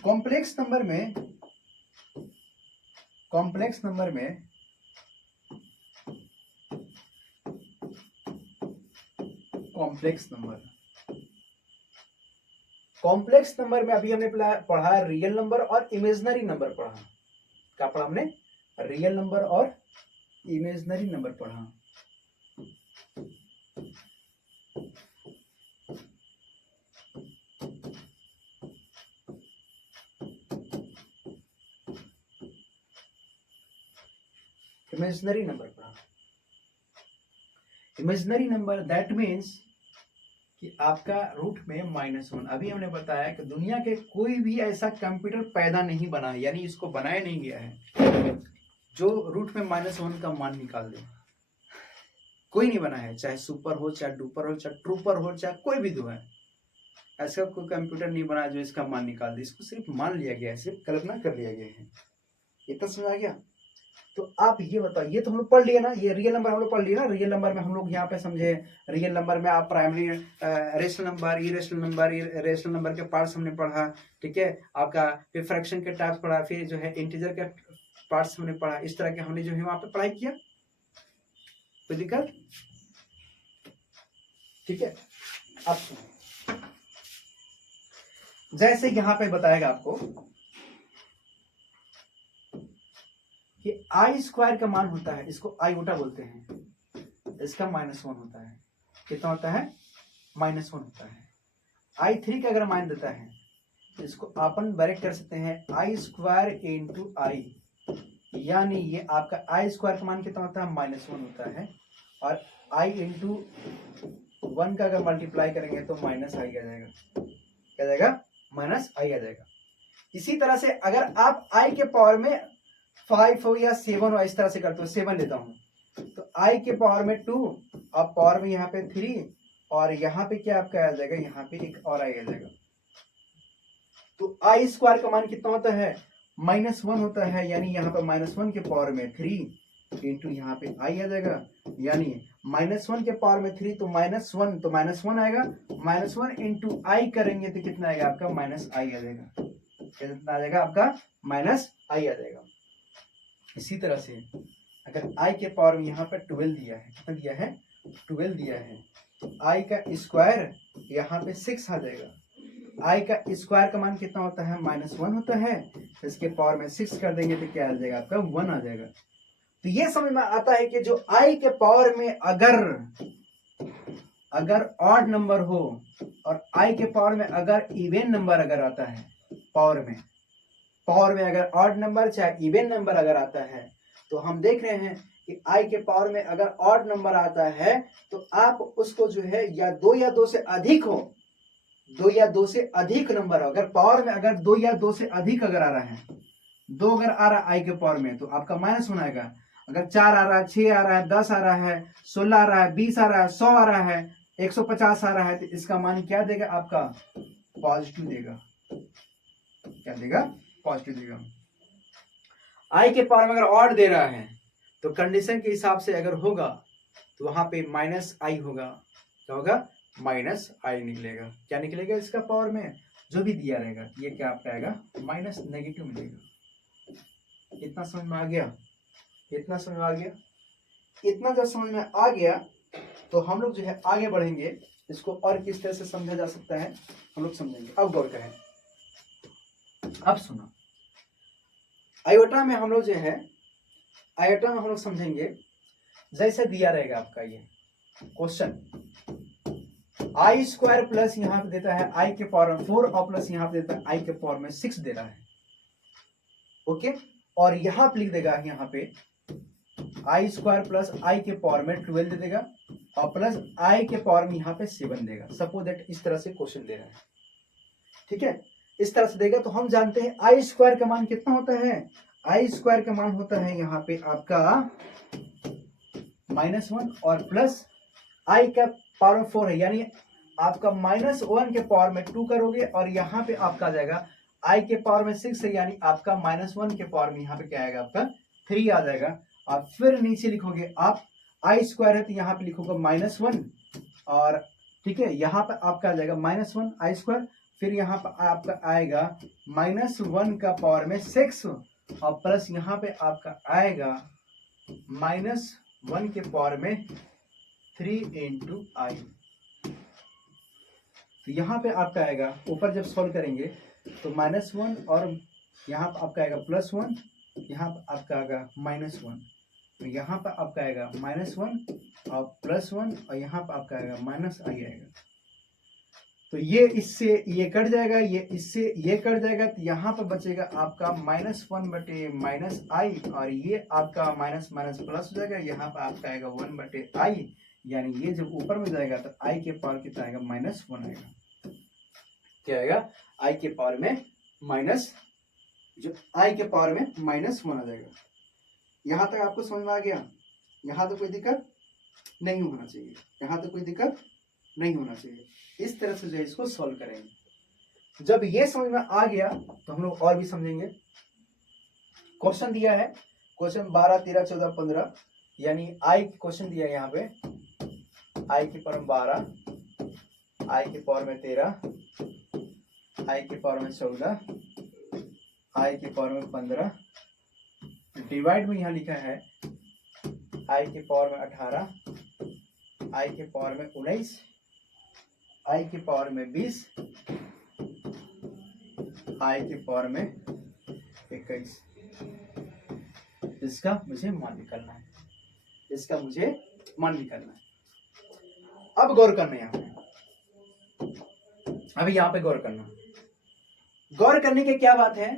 कॉम्प्लेक्स नंबर में कॉम्प्लेक्स नंबर में अभी हमने पढ़ा रियल नंबर और इमेजिनरी नंबर पढ़ा। क्या पढ़ा हमने? रियल नंबर और इमेजिनरी नंबर पढ़ा। इमेजिनरी नंबर पढ़ा। इमेजिनरी नंबर दैट मीन्स कि आपका रूट में -1। अभी हमने बताया कि दुनिया के कोई भी ऐसा कंप्यूटर पैदा नहीं बना है, यानी इसको बनाया नहीं गया है जो रूट में -1 का मान निकाल दे। कोई नहीं बना है, चाहे सुपर हो, चाहे डुपर हो, चाहे ट्रूपर हो, चाहे कोई भी दो है, ऐसा कोई कंप्यूटर नहीं बना जो इसका मान निकाल दे। इसको सिर्फ मान लिया गया है, सिर्फ कल्पना कर लिया गया है। ये तो समझ आ गया? तो आप ये बताओ, ये तो हम लोग पढ़ लिए ना, ये रियल नंबर हम लोग पढ़ लिए ना। रियल नंबर में हम लोग यहाँ पे समझे, रियल नंबर में आप primary rational number, irrational number के पार्ट्स हमने पढ़ा, ठीक है। आपका फिर फ्रैक्शन के टाइप्स पढ़ा, फिर जो है इंटीजर के पार्ट्स हमने पढ़ा। इस तरह के हमने जो है वहां पे पढ़ाई किया। कोई दिक्कत? ठीक है। अब जैसे यहाँ पे बताएगा आपको कि i² का मान होता है, इसको आयोटा बोलते हैं, इसका -1 होता है। कितना होता है? -1 होता है। i3 का अगर मान देता है तो इसको अपन ब्रैकेट कर सकते हैं i² इंटू आई, यानी ये आपका i² का मान कितना होता है? -1 होता है। और i इंटू 1 का अगर मल्टीप्लाई करेंगे तो -i आ जाएगा। क्या जाएगा? -i आ जाएगा। इसी तरह से अगर आप i के पावर में 5 हो या 7 हो, इस तरह से करते हो, 7 लेता हूं तो i के पावर में 2, अब पावर में यहाँ पे 3, और यहाँ पे क्या आपका आ जाएगा? यहाँ पे एक और i आ जाएगा। तो i² का मान कितना होता है? -1 होता है, यानी यहाँ पे -1 के पावर में 3 इंटू यहाँ पे i आ जाएगा, यानी -1 के पावर में 3 तो -1 तो -1 आएगा। -1 इंटू आई करेंगे तो कितना आएगा आपका? -i आ जाएगा। कितना आ जाएगा आपका? -i आ जाएगा। इसी तरह से अगर i के पावर में यहाँ पे 12 दिया है, कितना दिया है? 12 दिया है, तो i का स्क्वायर यहाँ पे 6 आ जाएगा। i का स्क्वायर का मान कितना होता है? -1 होता है। इसके पावर में 6 कर देंगे तो क्या आ जाएगा आपका? 1 आ जाएगा। तो ये समझ में आता है कि जो i के पावर में अगर ऑड नंबर हो और i के पावर में अगर इवन नंबर अगर आता है, पावर में अगर ऑड नंबर चाहे इवन नंबर अगर आता है, तो हम देख रहे हैं कि i के पावर में अगर ऑड नंबर आता है तो आप उसको जो है या 2 या 2 से अधिक हो, 2 या 2 से अधिक नंबर हो, अगर पावर में अगर 2 या 2 से अधिक अगर आ रहा है, 2 अगर आ रहा है i के पावर में तो आपका -1 आएगा। अगर 4 आ रहा है, 6 आ रहा है, 10 आ रहा है, 16 आ रहा है, 20 आ रहा है, 100 आ रहा है, 150 आ रहा है, तो इसका मान क्या देगा आपका? पॉजिटिव देगा। क्या देगा? पॉजिटिव देगा। i के पावर में अगर ऑड दे रहा है तो कंडीशन के हिसाब से अगर होगा तो वहां पे -i होगा। क्या होगा? -i निकलेगा। क्या निकलेगा? इसका पावर में जो भी दिया रहेगा ये क्या आपका आएगा? नेगेटिव मिलेगा। इतना समझ में आ गया? इतना समझ में आ गया? इतना जब समझ में आ गया तो हम लोग जो है आगे बढ़ेंगे। इसको और किस तरह से समझा जा सकता है हम लोग समझेंगे। अब गौर करें, अब सुनो, आयोटा में हम लोग जो है, आयोटा में हम लोग समझेंगे जैसे दिया रहेगा आपका ये क्वेश्चन, i² प्लस यहाँ पे देता है i के पावर में 4 और प्लस यहाँ पे देता है i के पावर में 6 दे रहा है। ओके, और यहाँ पे लिख देगा, यहाँ पे i² प्लस i के पावर में 12 दे देगा और प्लस i के पावर में यहाँ पे 7 देगा। सपोज दैट इस तरह से क्वेश्चन दे रहा है, ठीक है, इस तरह से देगा। तो हम जानते हैं i² का मान कितना होता है? i² का मान होता है यहाँ पे आपका -1 और प्लस i का पावर 4 है, यानी आपका -1 के पावर में 2 करोगे और यहाँ पे आपका आ जाएगा i के पावर में 6 है, यानी आपका -1 के पावर में यहाँ पे क्या आएगा आपका? 3 आ जाएगा। और फिर नीचे लिखोगे आप i² है तो यहाँ पे लिखोगे -1 और ठीक है। यहाँ पर आपका आ जाएगा -1 आई स्क्वायर, फिर यहाँ पर आपका आएगा -1 का पावर में 6 और प्लस यहाँ पे आपका आएगा -1 के पावर में 3 इंटू आई। तो यहाँ पे आपका आएगा, ऊपर जब सॉल्व करेंगे तो -1 और यहाँ पर आपका आएगा +1, यहाँ पर आपका आएगा -1, तो यहाँ पर आपका आएगा -1 और +1 और यहाँ पर आपका आएगा -i आएगा। तो ये इससे ये कट जाएगा, ये इससे ये कट जाएगा, तो यहाँ पर बचेगा आपका -1/-i और ये आपका माइनस माइनस प्लस हो जाएगा, यहाँ पर आपका आएगा 1/i, यानी ये जब ऊपर में जाएगा तो i के पावर कितना आएगा -1 आएगा। क्या आएगा? i के पावर में माइनस, जो i के पावर में -1 आ जाएगा। यहाँ तक आपको समझ में आ गया? यहाँ तो कोई दिक्कत नहीं होना चाहिए, यहाँ तो कोई दिक्कत नहीं होना चाहिए। इस तरह से जो है इसको सॉल्व करेंगे। जब ये समझ में आ गया तो हम लोग और भी समझेंगे। क्वेश्चन दिया है, क्वेश्चन 12, 13, 14, 15, यानी आई क्वेश्चन दिया है यहाँ पे, आई की पावर में 12, आई की पावर में 13, आई की पावर में 14, आई की पावर में 15, डिवाइड में यहाँ लिखा है आई की पावर में 18, आई की पावर में 19, आई की पावर में 20, आई की पावर में 21। इसका मुझे मान निकालना है, इसका मुझे मान निकालना है। अब गौर करना है यहाँ पे, अभी यहाँ पे गौर करना। गौर करने की क्या बात है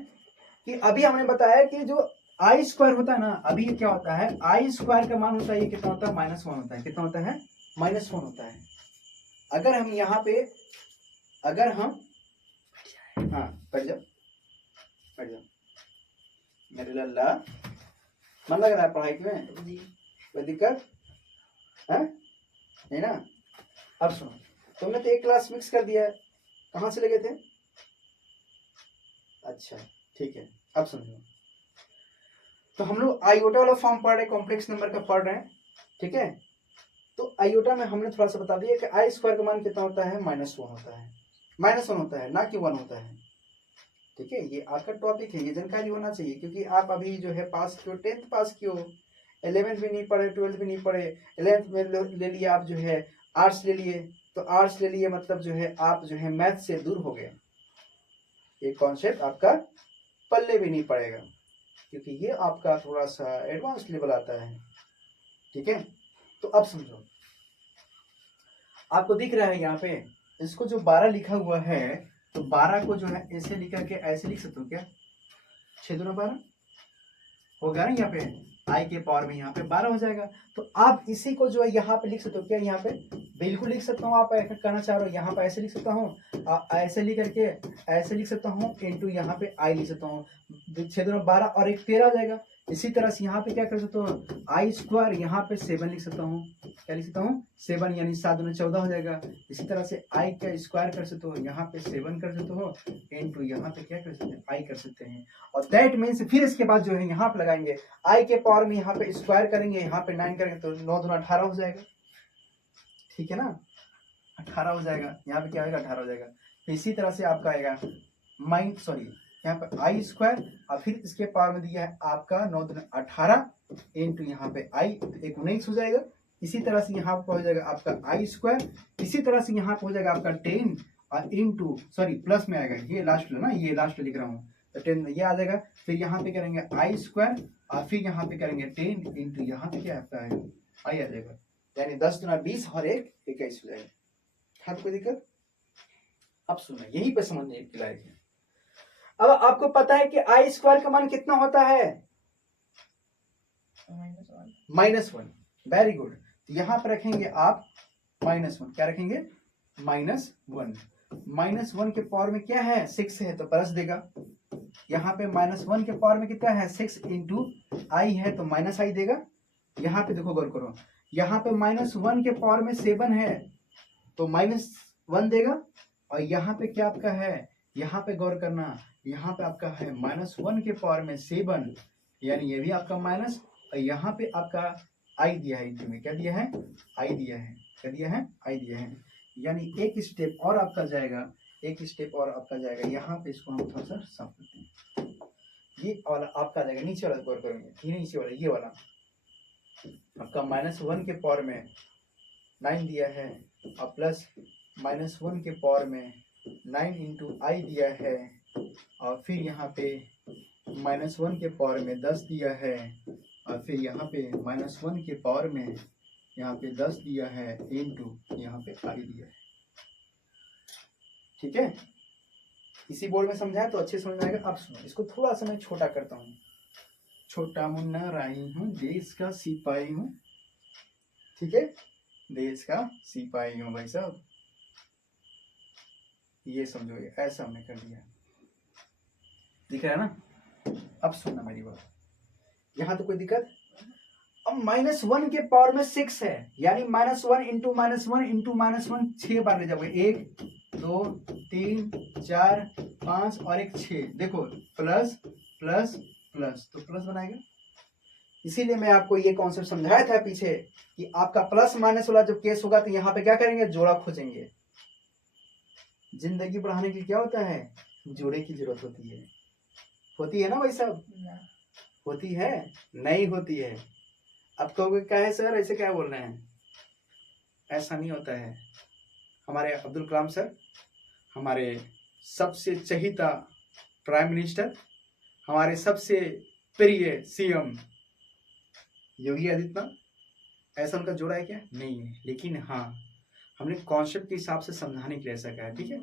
कि अभी हमने बताया कि जो आई स्क्वायर होता है ना, अभी ये क्या होता है, आई स्क्वायर का मान होता है, ये कितना होता है -1 होता है। कितना होता है? -1 होता है। अगर हम यहाँ पे, अगर हम, हाँ बैठ जाओ, बैठ जाओ, मेरे लल्ला मन लग रहा है पढ़ाई में? कोई दिक्कत है नहीं ना? अब सुनो, तुमने तो एक क्लास मिक्स कर दिया है, कहाँ से लगे थे? अच्छा ठीक है, अब समझो। तो हम लोग आयोटा वाला फॉर्म पढ़ रहे, कॉम्प्लेक्स नंबर का पढ़ रहे हैं, ठीक है। तो आयोटा में हमने थोड़ा सा बता दिया कि आई स्क्वायर का मान कितना होता है, -1 होता है, -1 होता है, ना कि 1 होता है, ठीक है। ये आपका टॉपिक है, ये जानकारी होना चाहिए, क्योंकि आप अभी जो है पास किए, 10th पास किए हो, 11th भी नहीं पढ़े, 12th भी नहीं पढ़े, 11th में ले लिए आप जो है आर्ट्स ले लिए, तो आर्ट्स ले लिए मतलब जो है आप जो है मैथ से दूर हो गए, ये कॉन्सेप्ट आपका पल्ले भी नहीं पड़ेगा, क्योंकि ये आपका थोड़ा सा एडवांस लेवल आता है, ठीक है। तो अब समझो, आपको दिख रहा है यहाँ पे, इसको जो 12 लिखा हुआ है, तो 12 को जो है ऐसे लिखा के ऐसे लिख सकते हो क्या? 6 दूना 12 हो गया ना, यहाँ पे आई के पावर में यहाँ पे 12 हो जाएगा। तो आप इसी को जो है यहाँ पे लिख सकते हो क्या? यहाँ पे बिल्कुल लिख सकता हूँ। आप ऐसा करना चाह रहे हो, यहाँ पे ऐसे लिख सकता हूँ, ऐसे लिख करके ऐसे लिख सकता हूँ, इंटू यहाँ पे आई लिख सकता हूँ, 6 दूना 12 और 1 13 हो जाएगा। इसी तरह से यहाँ पे क्या कर सकता हूँ, आई स्क्वायर यहाँ पे 7 लिख सकता हूँ, क्या लिख सकता हूँ 7, यानी 7 दूना 14 हो जाएगा। इसी तरह से आई का स्क्वायर कर सकते हो, यहाँ पे 7 कर सकते हो, इंटू यहाँ पे क्या कर सकते हैं, आई कर सकते हैं। और दैट मीन्स फिर इसके बाद जो है यहाँ पे लगाएंगे आई के पावर में, यहाँ पे स्क्वायर करेंगे, यहाँ पे 9 करेंगे, तो 9 दूना 18 हो जाएगा, ठीक है ना, 18 हो जाएगा। यहाँ पे क्या होगा, 18 हो जाएगा। तो इसी तरह से आपका आएगा यहाँ पर आई स्क्वायर, और फिर इसके पावर में दिया है आपका 9 दूना 18, इंटू यहाँ पे आई 19 हो जाएगा। इसी तरह से यहाँ पर हो जाएगा आपका आई स्क्वायर, इसी तरह से यहाँ पर हो जाएगा आपका 10 और इंटू प्लस में आएगा, ये लास्ट ना, ये लास्ट लिख रहा हूँ, तो 10 ये आ जाएगा। फिर यहाँ पे करेंगे आई स्क्वायर, और फिर यहाँ पे करेंगे 10 इंटू यहाँ पे क्या आता है, आई आ जाएगा, यानी 10 दूना 20 और 1 21 हो जाएगा। हाँ, कोई दिक्कत? अब सुनो, यही पे समझने की लायक है। अब आपको पता है कि आई स्क्वायर का मान कितना होता है, -1। Very good. तो यहाँ पर रखेंगे आप -1, क्या रखेंगे, -1। -1 के पावर में क्या है, 6 है, तो प्लस देगा। यहाँ पे -1 के पावर में कितना है, 6 इंटू आई है, तो -i देगा। यहाँ पे देखो, गौर करो, यहाँ पे -1 के पावर में 7 है, तो -1 देगा। और यहाँ पे क्या आपका है, यहाँ पे गौर करना, यहाँ पे आपका है -1 के पावर में 7, यानी ये भी आपका माइनस, और यहाँ पे आपका आई दिया है, इंटू में क्या दिया है, आई दिया है, क्या दिया है, आई दिया है। यानी एक स्टेप और आपका जाएगा, एक स्टेप और आपका जाएगा यहाँ पे। इसको हम थोड़ा सा साफ करते हैं। ये वाला आपका जाएगा नीचे वाला, गौर करेंगे ये नीचे वाला, ये वाला आपका -1 के पावर में 9 दिया है और प्लस -1 के पावर में 9 इंटू आई दिया है और फिर यहाँ पे -1 के पावर में 10 दिया है और फिर यहाँ पे -1 के पावर में यहाँ पे 10 दिया है इंटू यहाँ पे आई दिया है। ठीक है, इसी बोर्ड में समझाया तो अच्छे समझ में आएगा। अब सुनो, इसको थोड़ा सा मैं छोटा करता हूँ। छोटा मुन्ना राही हूँ, देश का सिपाही हूँ। ठीक है, देश का सिपाही हूँ भाई साहब, ये समझो, ये ऐसा हमने कर दिया, दिख रहा है ना। अब सुनना मेरी बात, यहाँ तो कोई दिक्कत। अब -1 के पावर में 6 है, यानी -1 इंटू -1 इंटू -1 6 बार ले जाओगे, 1 2 3 4 5 और एक 6। देखो प्लस प्लस प्लस, तो प्लस बनाएगा। इसीलिए मैं आपको ये कॉन्सेप्ट समझाया था पीछे कि आपका प्लस माइनस वाला जब केस होगा तो यहाँ पे क्या करेंगे, जोड़ा खोजेंगे। जिंदगी बढ़ाने के लिए क्या होता है, जोड़े की जरूरत होती है ना भाई साहब, होती है नहीं होती है। अब कहोगे क्या है सर, ऐसे क्या बोल रहे हैं, ऐसा नहीं होता है। हमारे अब्दुल कलाम सर, हमारे सबसे चहीता प्राइम मिनिस्टर, हमारे सबसे प्रिय सीएम योगी आदित्यनाथ, ऐसा उनका जोड़ा है क्या, नहीं है। लेकिन हाँ, हमने कॉन्सेप्ट के हिसाब से समझाने के लिए ऐसा कहा है। ठीक है,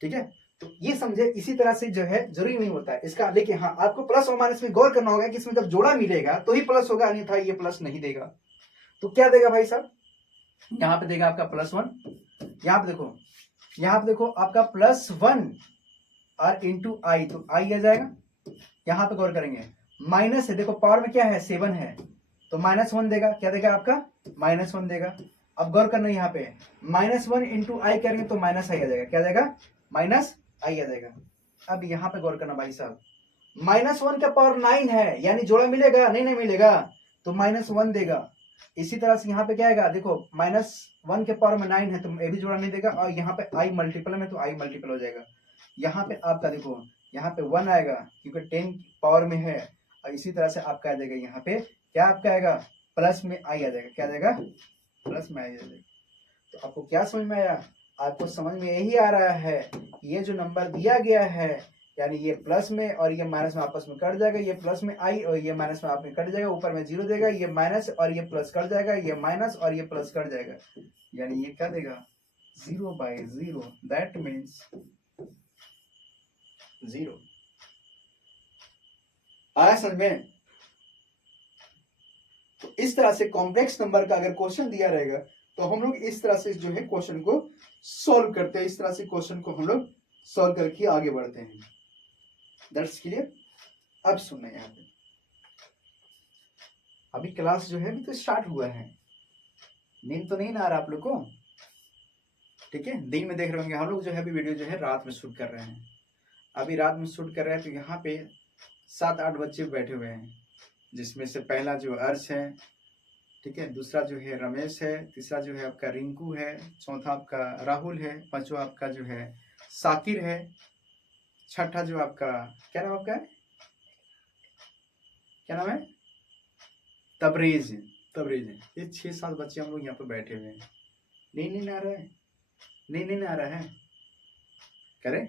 ठीक है, तो ये समझे। इसी तरह से जो है जरूरी नहीं होता है इसका, लेकिन हाँ आपको प्लस और माइनस में गौर करना होगा कि इसमें जब जोड़ा मिलेगा तो ही प्लस होगा, अन्यथा ये प्लस नहीं देगा। तो क्या देगा भाई साहब, यहाँ पे देगा आपका +1। यहाँ पे देखो, यहाँ पे देखो आपका +1 और इंटू आई, तो आई आ जाएगा। यहाँ पे गौर करेंगे, माइनस है, देखो पावर में क्या है 7 है, तो -1 देगा। क्या देगा आपका, -1 देगा। अब गौर करना, यहाँ पे -1 इंटू आई करेंगे तो माइनस आई आ जाएगा। क्या जाएगा, माइनस आई आ जाएगा। अब यहाँ पे गौर करना भाई साहब, -1 का पावर 9 है, यानी जोड़ा मिलेगा, नहीं मिलेगा, तो -1 देगा। इसी तरह से यहाँ पे क्या आएगा, देखो -1 के पावर में 9 है तो ये भी जोड़ा नहीं देगा, और यहाँ पे आई मल्टीपल में तो आई मल्टीपल हो जाएगा। यहाँ पे आपका देखो, यहाँ पे 1 आएगा क्योंकि 10 पावर में है, और इसी तरह से आपका आ जाएगा, यहाँ पे क्या आपका आएगा, प्लस में आई आ जाएगा। क्या जाएगा, प्लस में आई आ जाएगा। तो आपको क्या समझ में आया, आपको समझ में यही आ रहा है, ये जो नंबर दिया गया है, यानी ये प्लस में और ये माइनस में आपस में कट जाएगा, ये प्लस में आई और ये माइनस में आप में कट जाएगा, ऊपर में 0 देगा, ये माइनस और ये प्लस कट जाएगा, ये माइनस और ये प्लस कट जाएगा, यानी ये क्या देगा, 0/0, दैट मीन्स 0। आया समझ में। तो इस तरह से कॉम्प्लेक्स नंबर का अगर क्वेश्चन दिया रहेगा तो हम लोग इस तरह से जो है क्वेश्चन को सॉल्व करते हैं, इस तरह से क्वेश्चन को हम लोग सॉल्व करके आगे बढ़ते हैं। That's clear. अब सुनना, यहाँ पे अभी क्लास जो है अभी तो स्टार्ट हुआ है, नींद तो नहीं ना आ रहा आप लोग को, ठीक है। दिन में देख रहे होंगे, हम लोग जो है अभी वीडियो जो है रात में शूट कर रहे हैं, अभी रात में शूट कर रहे हैं। तो यहाँ पे 7-8 बच्चे बैठे हुए हैं, जिसमें से पहला जो अर्श है, ठीक है, दूसरा जो है रमेश है, तीसरा जो है आपका रिंकू है, चौथा आपका राहुल है, पांचवा आपका जो है साकिर है, छठा जो आपका क्या नाम आपका है, क्या नाम है, तबरेज है। ये 6-7 बच्चे हम लोग यहाँ पे बैठे हुए हैं। नहीं आ रहा है, नहीं आ रहा है, करें,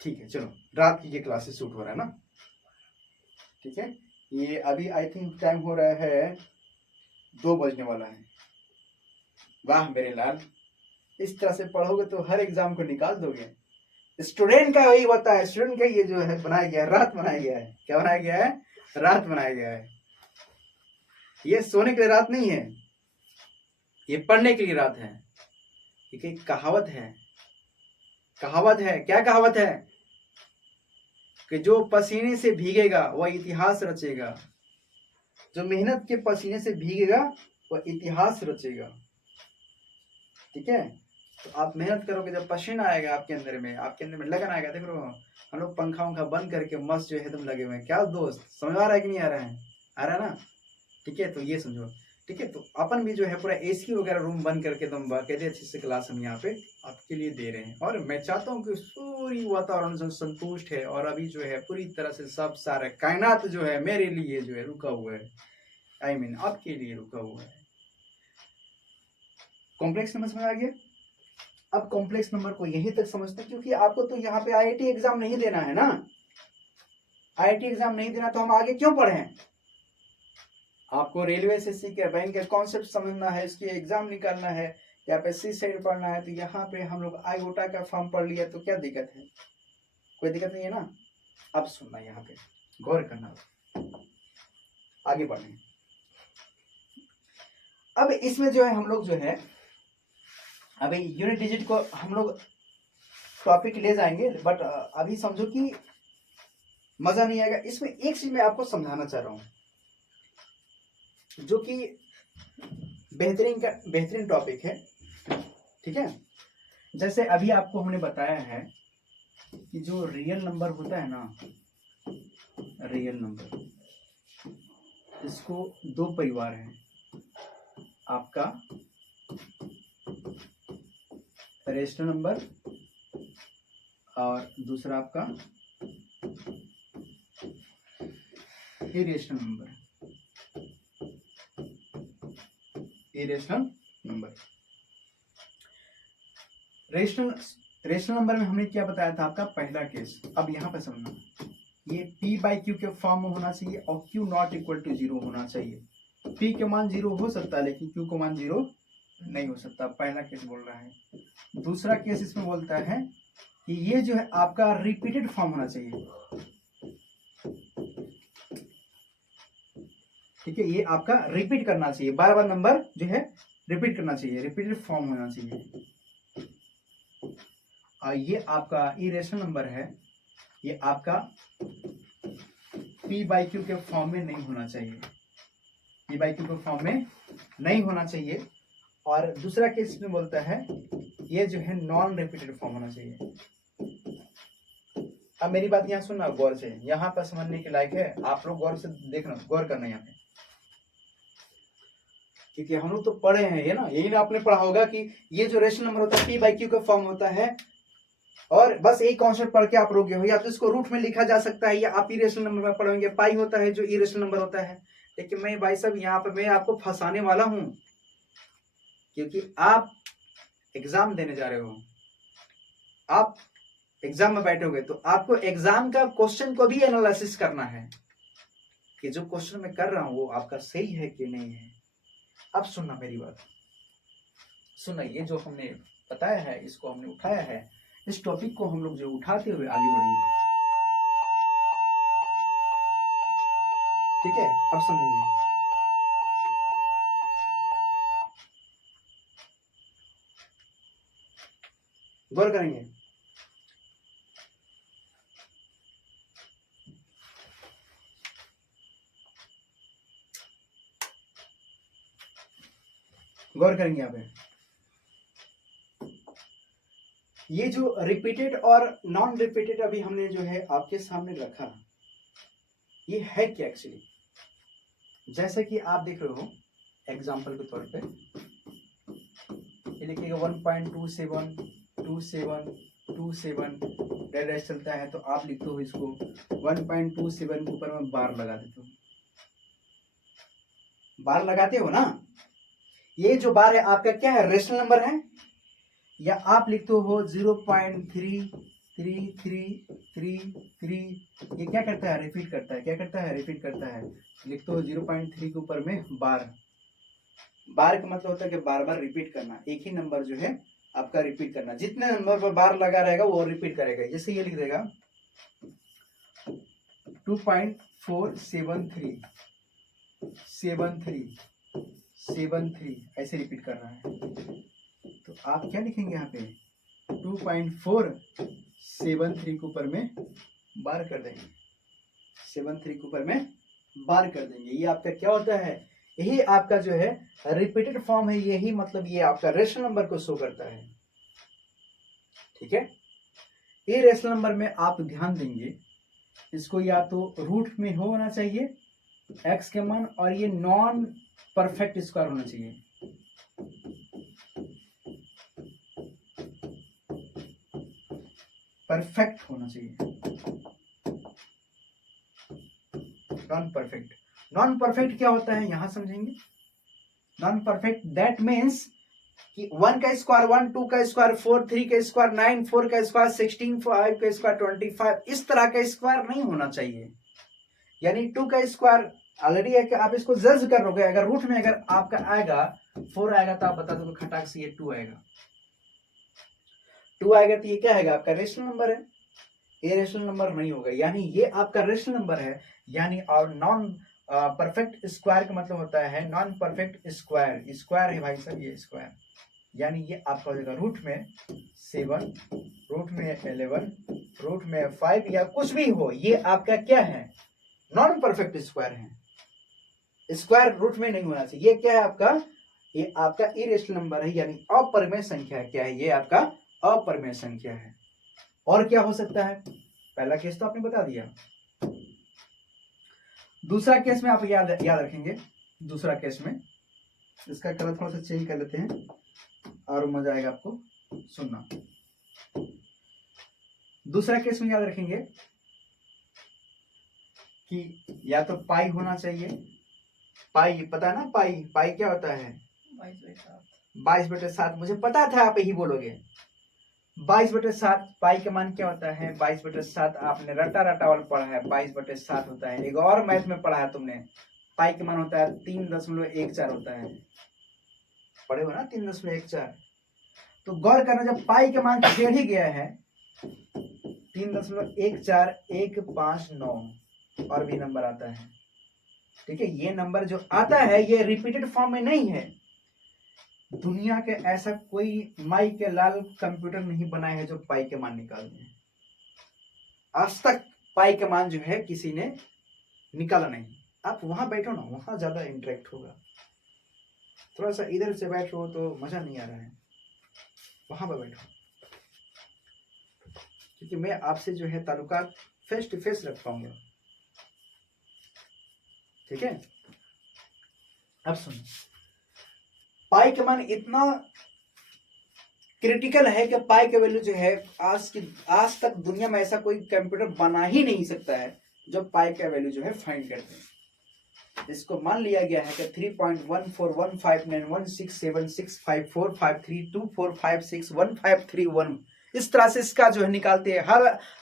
ठीक है, चलो रात की ये क्लासेस शूट हो रहा है ना, ठीक है। ये अभी आई थिंक टाइम हो रहा है 2 बजने वाला है। वाह मेरे लाल, इस तरह से पढ़ोगे तो हर एग्जाम को निकाल दोगे। स्टूडेंट का वही होता है, स्टूडेंट का ये जो है बनाया गया है, रात बनाया गया है। क्या बनाया गया है, रात बनाया गया है। ये सोने के लिए रात नहीं है, ये पढ़ने के लिए रात है। ठीक है, कहावत है, क्या कहावत है कि जो पसीने से भीगेगा वह इतिहास रचेगा, जो मेहनत के पसीने से भीगेगा वह इतिहास रचेगा। ठीक है, तो आप मेहनत करोगे, जब पसीना आएगा आपके अंदर में लगन आएगा। देख रहे हो, हम लोग पंखा बंद करके मस्त जो है तुम लगे हुए हैं। क्या दोस्त, समझ आ रहा है कि नहीं आ रहा है, आ रहा है ना, ठीक है। तो ये समझो, ठीक है। तो अपन भी जो है पूरा एसी वगैरह रूम बंद करके एकदम बाकायदे अच्छे से क्लास हम यहाँ पे आपके लिए दे रहे हैं, और मैं चाहता हूँ कि पूरी वातावरण जो संतुष्ट है और अभी जो है पूरी तरह से सब सारे कायनात जो है मेरे लिए जो है रुका हुआ है, आई मीन आपके लिए रुका हुआ है। कॉम्प्लेक्स नंबर समझ आ गया। अब कॉम्प्लेक्स नंबर को यहीं तक समझते हैं, क्योंकि आपको तो यहाँ पे आईआईटी एग्जाम नहीं देना है ना, आईआईटी एग्जाम नहीं देना तो हम आगे क्यों पढ़े हैं। आपको रेलवे से सीख के बैंक के कॉन्सेप्ट समझना है, इसकी एग्जाम निकालना है, या पे सी सेट पढ़ना है, तो यहाँ पे हम लोग आईओटा का फॉर्म पढ़ लिया तो क्या दिक्कत है, कोई दिक्कत नहीं है ना। अब सुनना, यहाँ पे गौर करना, आगे बढ़ने। अब इसमें जो है हम लोग जो है अभी यूनिट डिजिट को हम लोग टॉपिक ले जाएंगे, बट अभी समझो कि मजा नहीं आएगा। इसमें एक चीज मैं आपको समझाना चाह रहा हूं जो कि बेहतरीन टॉपिक है, ठीक है। जैसे अभी आपको हमने बताया है कि जो रियल नंबर होता है ना, रियल नंबर, इसको दो परिवार हैं, आपका रेशनल नंबर और दूसरा आपका irrational number. Irrational number, rational number में हमने क्या बताया था, आपका पहला केस। अब यहाँ पे समझना, ये p बाई क्यू के फॉर्म में होना चाहिए और q नॉट इक्वल टू 0 होना चाहिए। p के मान 0 हो सकता है लेकिन q का मान 0 नहीं हो सकता, पहला केस बोल रहा है। दूसरा केस इसमें बोलता है कि ये जो है आपका रिपीटेड फॉर्म होना चाहिए, ठीक है। ये आपका रिपीट करना चाहिए, बार बार नंबर जो है रिपीट करना चाहिए, रिपीटेड फॉर्म होना चाहिए। और ये आपका इरेशनल नंबर है, ये आपका p बाई क्यू के फॉर्म में नहीं होना चाहिए, p बाई क्यू के फॉर्म में नहीं होना चाहिए। और दूसरा केस में बोलता है ये जो है नॉन रिपीटेड फॉर्म होना चाहिए। अब मेरी बात यहाँ सुनना गौर से, यहाँ पर समझने के लायक है, आप लोग गौर से देखना, गौर करना यहाँ पे, क्योंकि हम लोग तो पढ़े हैं ये ना, यही ना आपने पढ़ा होगा कि ये जो रेशनल नंबर होता है p बाई क्यू का फॉर्म होता है, और बस यही कॉन्सेप्ट पढ़ के आप लोग हो, या तो इसको रूट में लिखा जा सकता है, या आप इरेशनल नंबर में पढ़ेंगे, पाई होता है जो इरेशनल नंबर होता है। लेकिन मैं भाई साहब यहाँ पे मैं आपको फंसाने वाला हूँ, क्योंकि आप एग्जाम देने जा रहे हो, आप एग्जाम में बैठोगे तो आपको एग्जाम का क्वेश्चन को भी एनालिसिस करना है कि जो क्वेश्चन मैं कर रहा हूं वो आपका सही है कि नहीं है। अब सुनना मेरी बात, सुनना, ये जो हमने बताया है, इसको हमने उठाया है, इस टॉपिक को हम लोग जो उठाते हुए आगे बढ़ेंगे, ठीक है। अब समझेंगे, गौर करेंगे। गौर करेंगे यहाँ पे, ये जो रिपीटेड और नॉन रिपीटेड अभी हमने जो है आपके सामने रखा, ये है क्या एक्चुअली। जैसे कि आप देख रहे हो एग्जांपल के तौर पे, ये लिखिएगा 1.27 27 डैश चलता है, तो आप लिखते हो इसको 1.27 के ऊपर में बार लगा देते हो, बार लगाते हो ना। ये जो बार है आपका क्या है, रेशनल नंबर है, या आप लिखते हो 0.3333, ये क्या करता है, रिपीट करता है, क्या करता है, रिपीट करता है। लिखते हो 0.3 के ऊपर में बार, बार का मतलब होता है कि बार बार रिपीट करना, एक ही नंबर जो है आपका रिपीट करना, जितने नंबर पर बार लगा रहेगा वो रिपीट करेगा। जैसे ये लिख देगा 2.473 ऐसे रिपीट कर रहा है, तो आप क्या लिखेंगे यहाँ पे 2.473 के ऊपर में बार कर देंगे, 73 के ऊपर में बार कर देंगे। ये आपका क्या होता है, यही आपका जो है रिपीटेड फॉर्म है, यही मतलब ये आपका रेशनल नंबर को शो करता है, ठीक है। ये रेशनल नंबर में आप ध्यान देंगे, इसको या तो रूट में होना चाहिए एक्स के मान, और ये नॉन परफेक्ट स्क्वायर होना चाहिए। परफेक्ट होना चाहिए, नॉन परफेक्ट। नॉन परफेक्ट क्या होता है यहां समझेंगे। नॉन परफेक्ट दैट मीन्स कि 1 का स्क्वायर 1, 2 का स्क्वायर 4, 3 का स्क्वायर 9, 4 का स्क्वायर 16, 5 का स्क्वायर 25, इस तरह का स्क्वायर नहीं होना चाहिए। यानी 2 का स्क्वायर ऑलरेडी है कि आप इसको जज कर लोगे, अगर रूट में अगर आपका आएगा 4 आएगा तो आप बता दो खटाक से ये 2 आएगा। 2 आएगा तो ये क्या आएगा आपका रेशनल नंबर है, ये रेशनल नंबर नहीं होगा, यानी ये आपका रेशनल नंबर है। यानी और नॉन परफेक्ट स्क्वायर का मतलब होता है नॉन परफेक्ट स्क्वायर, स्क्वायर है भाई साहब ये स्क्वायर, यानी ये आपका हो जाएगा रूट में 7, रूट में 11, रूट में 5 या कुछ भी हो, ये आपका क्या है नॉन परफेक्ट स्क्वायर है। स्क्वायर रूट में नहीं होना चाहिए। ये क्या है आपका, ये आपका इरेशनल नंबर है, यानी अपरिमेय संख्या है। क्या है ये आपका अपरिमेय संख्या है। और क्या हो सकता है, पहला केस तो आपने बता दिया। दूसरा केस में आप याद रखेंगे। दूसरा केस में इसका कलर थोड़ा सा चेंज कर लेते हैं और मजा आएगा आपको सुनना। दूसरा केस में याद रखेंगे कि या तो पाई होना चाहिए, पाई पता है ना, पाई क्या होता है 22/7। मुझे पता था आप यही बोलोगे 22/7। पाई का मान क्या होता है 22/7, आपने रटा वाला पढ़ा है 22/7 होता है। एक और मैथ में पढ़ा है तुमने, पाई का मान होता है 3.14 होता है, पढ़े हो ना 3.14। तो गौर करना जब पाई का मान छेड़ ही गया है 3.14159 और भी नंबर आता है, ठीक है। ये नंबर जो आता है ये रिपीटेड फॉर्म में नहीं है। दुनिया के ऐसा कोई माई के लाल कंप्यूटर नहीं बनाए है जो पाई के मान निकाल दें। आज तक पाई के मान जो है किसी ने निकाला नहीं। आप वहां बैठो ना, वहां ज्यादा इंटरेक्ट होगा। थोड़ा सा इधर से बैठो तो मजा नहीं आ रहा है, वहां पर बैठो, क्योंकि मैं आपसे जो है ताल्लुकात फेस टू फेस रख पाऊंगा, ठीक है। अब सुन, पाई का मान इतना क्रिटिकल है कि पाई का वैल्यू जो है आज तक दुनिया में ऐसा कोई कंप्यूटर बना ही नहीं सकता है जो पाई का वैल्यू जो है फाइंड करते हैं। इसको मान लिया गया है कि 3.14159167654532456153 इस तरह से इसका जो है निकालते हैं।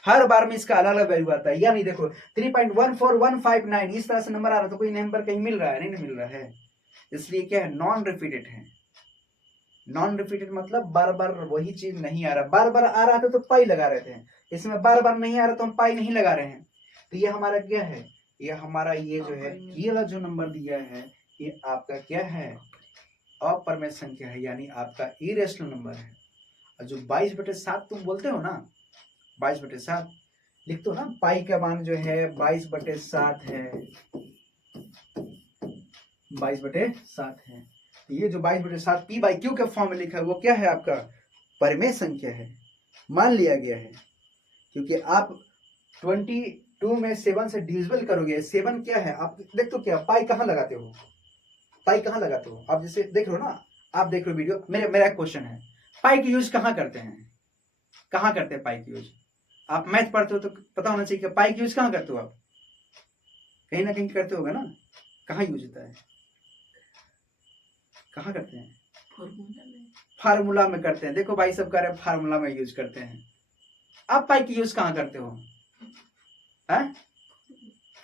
हर बार में इसका अलग अलग वैल्यू आता है। यानी देखो 3.14159 इस तरह से नंबर आ रहा है, तो कोई नंबर कहीं मिल रहा है? नहीं मिल रहा है। इसलिए क्या है, नॉन रिपीटेड है। नॉन रिपीटेड मतलब बार बार वही चीज नहीं आ रहा। बार बार आ रहा था तो पाई लगा रहे थे, इसमें बार बार नहीं आ रहा तो हम पाई नहीं लगा रहे हैं। तो ये हमारा क्या है, ये हमारा ये जो है ये वाला जो नंबर दिया है ये आपका क्या है, अपरिमेय संख्या है, यानी आपका इरेशनल नंबर है। और जो 22/7 तुम बोलते हो ना, 22/7 लिखते हो ना, पाई का मान जो है 22/7 है, 22/7 है। ये जो 22/7 पी बाई क्यू के फॉर्म में लिखा है वो क्या है, आपका परिमेय संख्या है। मान लिया गया है क्योंकि आप 22 में 7 से डिविजिबल करोगे। 7 क्या है, आप देख तो क्या पाई कहाँ लगाते हो, पाई कहाँ लगाते हो आप? जैसे देख रहे हो ना, आप देख रहे हो वीडियो, मेरा एक क्वेश्चन है, पाई की यूज कहाँ करते हैं? कहाँ करते हैं पाई की यूज? आप मैथ पढ़ते हो तो पता होना चाहिए कि पाई की यूज कहाँ करते हो आप? कहीं ना कहीं करते होगा ना। कहाँ यूज होता है, कहाँ करते हैं? फार्मूला में करते हैं। देखो भाई सब कह रहे हैं फार्मूला में यूज करते हैं। आप पाई की यूज कहाँ करते हो?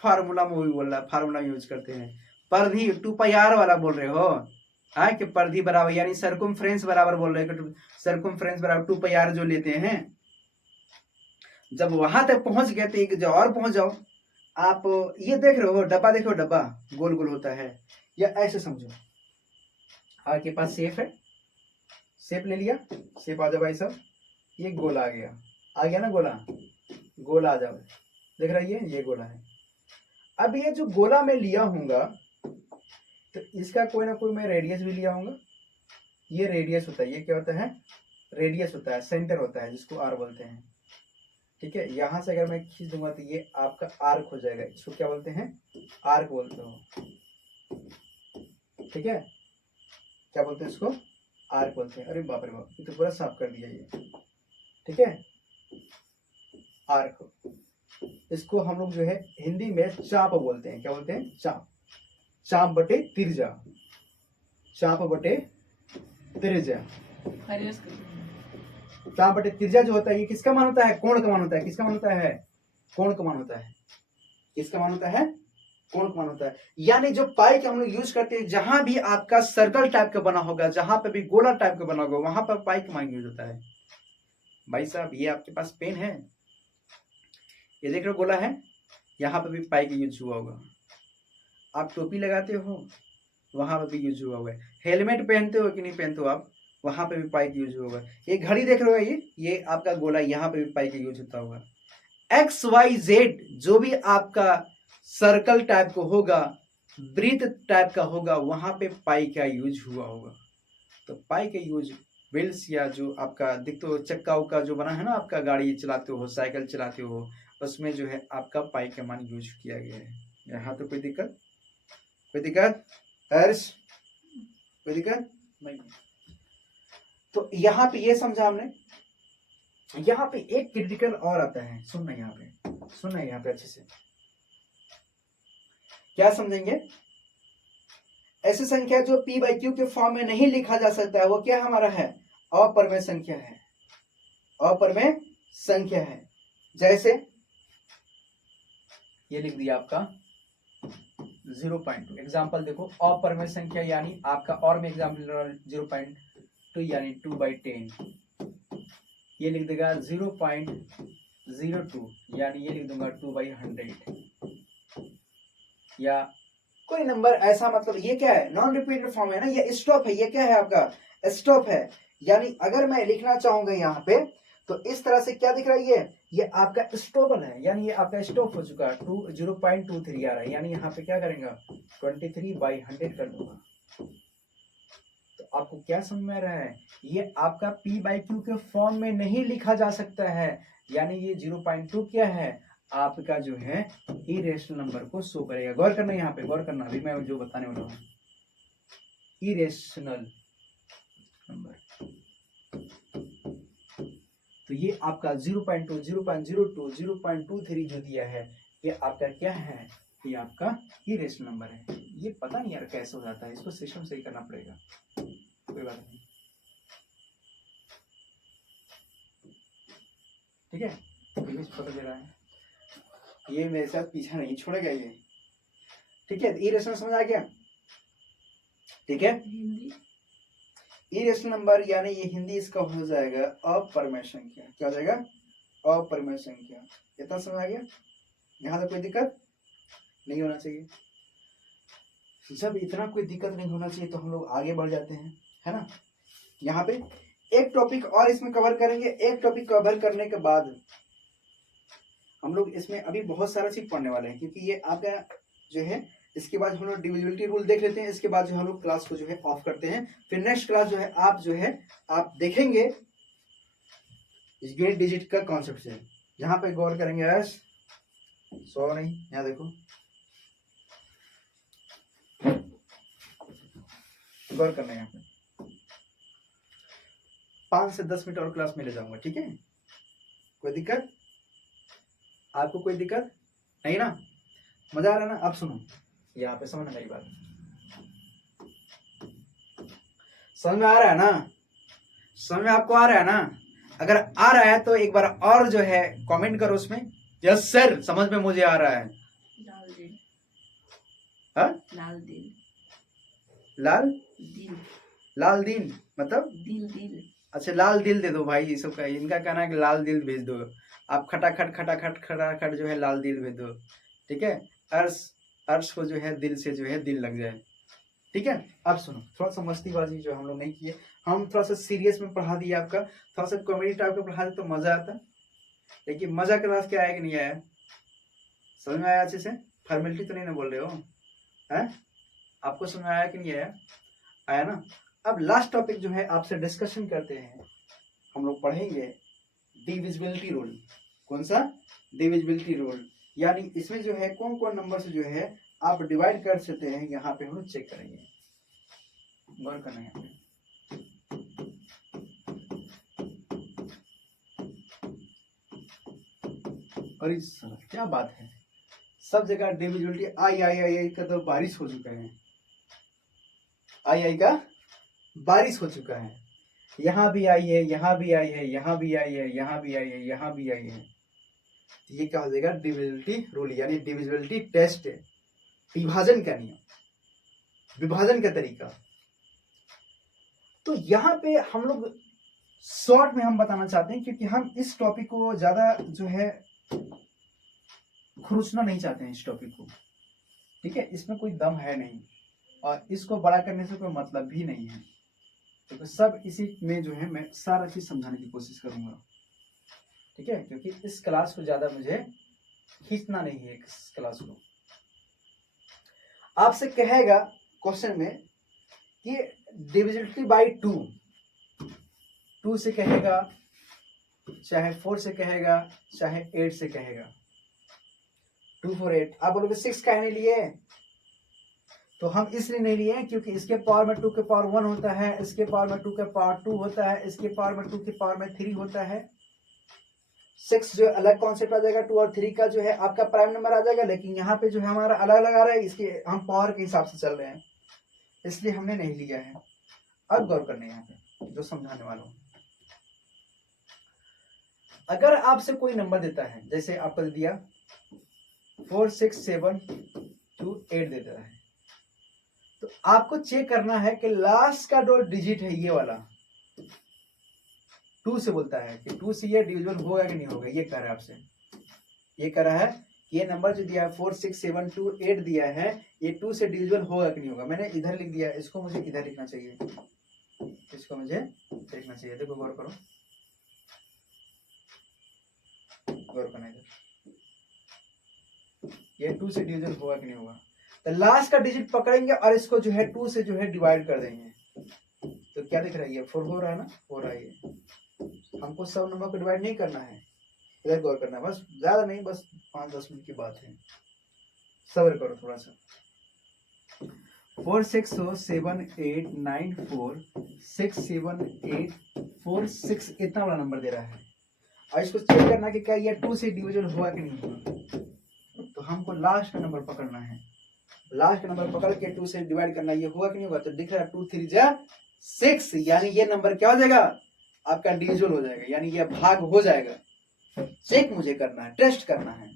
फार्मूला में वही बोल रहा है, फार्मूला यूज करते हैं। परिधि 2πr वाला बोल रहे हो कि परिधि बराबर यानी सर्कुम्फ्रेंस बराबर बोल रहे हो, सर्कुम्फ्रेंस बराबर 2πr जो लेते हैं। जब वहां तक पहुंच गए तो एक जो और पहुंच जाओ। आप ये देख रहे हो डब्बा, देखो डब्बा गोल गोल होता है, या ऐसे समझो आपके पास सेफ है, सेफ ले लिया, सेफ आ जाओ भाई साहब, ये गोला आ गया ना, गोला आ जाओ, देख रहा है ये गोला है। अब ये जो गोला मैं लिया हूंगा तो इसका कोई ना कोई मैं रेडियस भी लिया हूंगा। ये रेडियस होता है, ये क्या होता है, रेडियस होता है, सेंटर होता है जिसको आर बोलते हैं। ठीक है, यहाँ से अगर मैं खींच दूंगा तो ये आपका आर्क हो जाएगा, इसको क्या बोलते हैं, आर्क बोलते हो, ठीक है, क्या बोलते हैं इसको, आर्क बोलते हैं। अरे बाप रे बाप, ये तो पूरा साफ कर दिया ये, ठीक है, आर्क। इसको हम लोग जो है हिंदी में चाप बोलते हैं, क्या बोलते हैं, चाप, चाप बटे तिरजा, चाप बटे तिरजा। चाप बटे तिरजा जो होता है ये किसका मान होता है, कोण का मान होता है, किसका मान होता है, कोण का मान होता है, किसका मान होता है, कोण का मान होता है। यानी जो पाई के हम लोग यूज करते हैं, जहां भी आपका सर्कल टाइप का बना होगा, जहां पे भी गोला टाइप का बना होगा, वहां पर पाई का मान यूज होता है। भाई साहब ये आपके पास पेन है, ये देख रहे हो गोला है, यहाँ पे भी पाई का यूज हुआ होगा। आप टोपी लगाते हो, वहां पे भी यूज हुआ हुआ है। हेलमेट पहनते हो कि नहीं पहनते हो आप, वहां पे भी पाई का यूज होगा। ये घड़ी देख रहे हो, ये आपका गोला, यहाँ पे भी पाई का यूज होता होगा। एक्स वाई जेड जो भी आपका सर्कल टाइप का होगा, वृत्त टाइप का होगा, वहां पे पाई का यूज हुआ होगा। तो पाई का यूज व्हील्स या जो आपका दिखते हो चक्का उक्का जो बना है ना, आपका गाड़ी चलाते हो, साइकिल चलाते हो, उसमें जो है आपका पाई का मान यूज किया गया है। यहाँ तो कोई दिक्कत, कोई दिक्कत हर्ष, कोई दिक्कत नहीं। तो यहाँ पे ये समझा हमने। यहाँ पे एक क्रिटिकल और आता है, सुनना यहाँ पे, सुनना यहाँ पे अच्छे से, क्या समझेंगे। ऐसी संख्या जो p बाई क्यू के फॉर्म में नहीं लिखा जा सकता है, वो क्या हमारा है, अपरिमेय संख्या है, अपरिमेय संख्या है। जैसे ये लिख दिया आपका 0.2, एग्जाम्पल देखो, अपरिमेय संख्या यानी आपका, और में एग्जाम्पल 0.2 यानी 2/10, ये लिख देगा 0.02 यानी ये लिख दूंगा 2/100, या कोई नंबर ऐसा, मतलब ये क्या है, नॉन रिपीटेड फॉर्म है ना, ये स्टॉप है, ये क्या है आपका स्टॉप है। यानी अगर मैं लिखना चाहूंगा यहाँ पे तो इस तरह से क्या दिख रहा है, ये आपका स्टॉपल है, यानी ये आपका स्टॉप हो चुका है, 0.23 आ रहा है, यानी यहाँ पे क्या करेंगे 23/100 कर दूंगा। तो आपको क्या समझ में आ रहा है, ये आपका p बाई क्यू के फॉर्म में नहीं लिखा जा सकता है, यानी ये 0.2 क्या है, आपका जो है इरेशनल नंबर को शो करेगा। गौर करना यहाँ पे, गौर करना, अभी मैं जो बताने वाला हूँ, इरेशनल नंबर। तो ये आपका 0.2, 0.02, 0.23 जो दिया है, ये आपका क्या है, ये आपका इरेशनल नंबर है। ये पता नहीं यार कैसे हो जाता है, इसको सिस्टम सही करना पड़ेगा, कोई बात नहीं, ठीक है। पता दे रहा है, ये मेरे साथ पीछा नहीं छोड़ेगा ये, ठीक है। इरेशनल समझ आ गया, ठीक है। इरेशनल नंबर यानी ये हिंदी इसका हो जाएगा अपरिमेय संख्या, क्या हो जाएगा, अपरिमेय संख्या। इतना समझ आ गया, यहाँ तक कोई दिक्कत नहीं होना चाहिए। जब इतना कोई दिक्कत नहीं होना चाहिए तो हम लोग आगे बढ़ जाते हैं, है ना। यहाँ पे एक टॉपिक और इसमें कवर करेंगे, एक टॉपिक कवर करने के बाद हम लोग इसमें अभी बहुत सारा चीज पढ़ने वाले हैं, क्योंकि ये आपका जो है, इसके बाद हम लोग डिविजिबिलिटी रूल देख लेते हैं, इसके बाद जो हम लोग क्लास को जो है ऑफ करते हैं। फिर नेक्स्ट क्लास जो है आप देखेंगे इस ग्रेट डिजिट का कॉन्सेप्ट से, यहाँ पे गौर करेंगे। यस, सो नहीं, यहाँ देखो, गौर करना है यहाँ पे। 5 से 10 मिनट और क्लास में ले जाऊंगा, ठीक है। कोई दिक्कत आपको, कोई दिक्कत नहीं ना, मजा आ रहा है ना। अब सुनो यहाँ पे, समझना मेरी बात, समझ में आ रहा है ना, समझ में आपको आ रहा है ना। अगर आ रहा है तो एक बार और जो है कमेंट करो उसमें, यस सर समझ में मुझे आ रहा है। लाल दिल, हाँ, लाल दिल, लाल दिल, लाल दिल मतलब दिल दिल, अच्छा लाल दिल दे दो भाई, ये सब का इनका कहना है कि लाल दिल भेज दो, आप खटाखट जो है लाल दिल भेज दो, ठीक है। अर्श को जो है दिल से जो है दिल लग जाए, ठीक है। अब सुनो, थोड़ा सा मस्तीबाजी जो हम लोग नहीं किए, हम थोड़ा सा सीरियस में पढ़ा दिया, आपका थोड़ा सा कॉमेडी टाइप का पढ़ा दिया तो मजा आता। लेकिन मजा के बाद क्या आया कि नहीं आया, समझ में आया अच्छे से, फॉर्मेलिटी तो नहीं ना बोल रहे हो, है आपको समझ में आया कि नहीं आया, आया ना। अब लास्ट टॉपिक जो है आपसे डिस्कशन करते हैं, हम लोग पढ़ेंगे डिविजिबिलिटी रूल, कौन सा? Divisibility rule. यानी इसमें जो है कौन कौन नंबर से जो है आप डिवाइड कर सकते हैं, यहाँ पे हम लोग चेक करेंगे, गौर करना है यहाँ पे। और इस क्या बात है, सब जगह डिविजिबिलिटी आई आई आई आई का तो बारिश हो चुका है, आई आई का बारिश हो चुका है। यहाँ भी आई है, यहाँ भी आई है, यहाँ भी आई है, यहाँ भी आई है, यहाँ भी आई है। ये क्या हो जाएगा? डिविजिबिलिटी रूल, यानी डिविजिबिलिटी टेस्ट है, विभाजन का नियम, विभाजन का तरीका। तो यहाँ पे हम लोग शॉर्ट में हम बताना चाहते हैं, क्योंकि हम इस टॉपिक को ज्यादा जो है खुरचना नहीं चाहते हैं इस टॉपिक को, ठीक है। इसमें कोई दम है नहीं और इसको बड़ा करने से कोई मतलब भी नहीं है, तो सब इसी में जो है मैं सारा चीज समझाने की कोशिश करूंगा, ठीक है। क्योंकि इस क्लास को ज्यादा मुझे खींचना नहीं है। इस क्लास को आपसे कहेगा क्वेश्चन में कि डिविजिबिलिटी बाय 2 से कहेगा, चाहे 4 से कहेगा, चाहे 8 से कहेगा, 2 4 8। आप बोलोगे 6 काहे नहीं लिए? तो हम इसलिए नहीं लिए क्योंकि इसके पावर में 2 के पावर 1 होता है, इसके पावर में 2 के पावर 2 होता है, इसके पावर में 2 के पावर में 3 होता है। 6 जो अलग कॉन्सेप्ट आ जाएगा, 2 और 3 का जो है आपका प्राइम नंबर आ जाएगा, लेकिन यहाँ पे जो है हमारा अलग अलग आ रहा है, इसके हम पावर के हिसाब से चल रहे हैं, इसलिए हमने नहीं लिया है। अब गौर करने यहाँ पे जो समझाने वाला हूँ, अगर आपसे कोई नंबर देता है, जैसे आपको दिया 4 6 7 2 8 देता है, तो आपको चेक करना है कि लास्ट का जो डिजिट है ये वाला 2 से बोलता है कि 2 से ये डिविजिबल होगा कि नहीं होगा। ये कह रहा है आपसे, ये कह रहा है ये नंबर जो दिया है 4 6 7 2 8 दिया है, ये 2 से डिविजिबल होगा कि नहीं होगा। मैंने इधर लिख दिया, इसको मुझे इधर लिखना चाहिए, इसको मुझे लिखना चाहिए। देखो गौर करो, गौर करना इधर, ये 2 से डिविजन होगा कि नहीं होगा। तो लास्ट का डिजिट पकड़ेंगे और इसको जो है 2 से जो है डिवाइड कर देंगे, तो क्या दिख रहा है? ये 4 हो रहा है ना, हो रहा है ये। हमको सब नंबर को डिवाइड नहीं करना है, इधर गौर करना है, बस ज्यादा नहीं, बस 5-10 मिनट की बात है, सब्र करो थोड़ा सा। 4 6 7 8 9 4 6 7 8 4 6 इतना वाला नंबर दे रहा है, और इसको चेक करना कि क्या ये 2 से डिविजन हुआ कि नहीं हुआ। तो हमको लास्ट का नंबर पकड़ना है, लास्ट का नंबर पकड़ के 2 से डिवाइड करना, ये हुआ कि नहीं हुआ। तो दिख रहा है 2 3 जा 6, यानी ये नंबर क्या हो जाएगा? आपका डिविजन हो जाएगा, यानी ये भाग हो जाएगा। चेक मुझे करना है, टेस्ट करना है।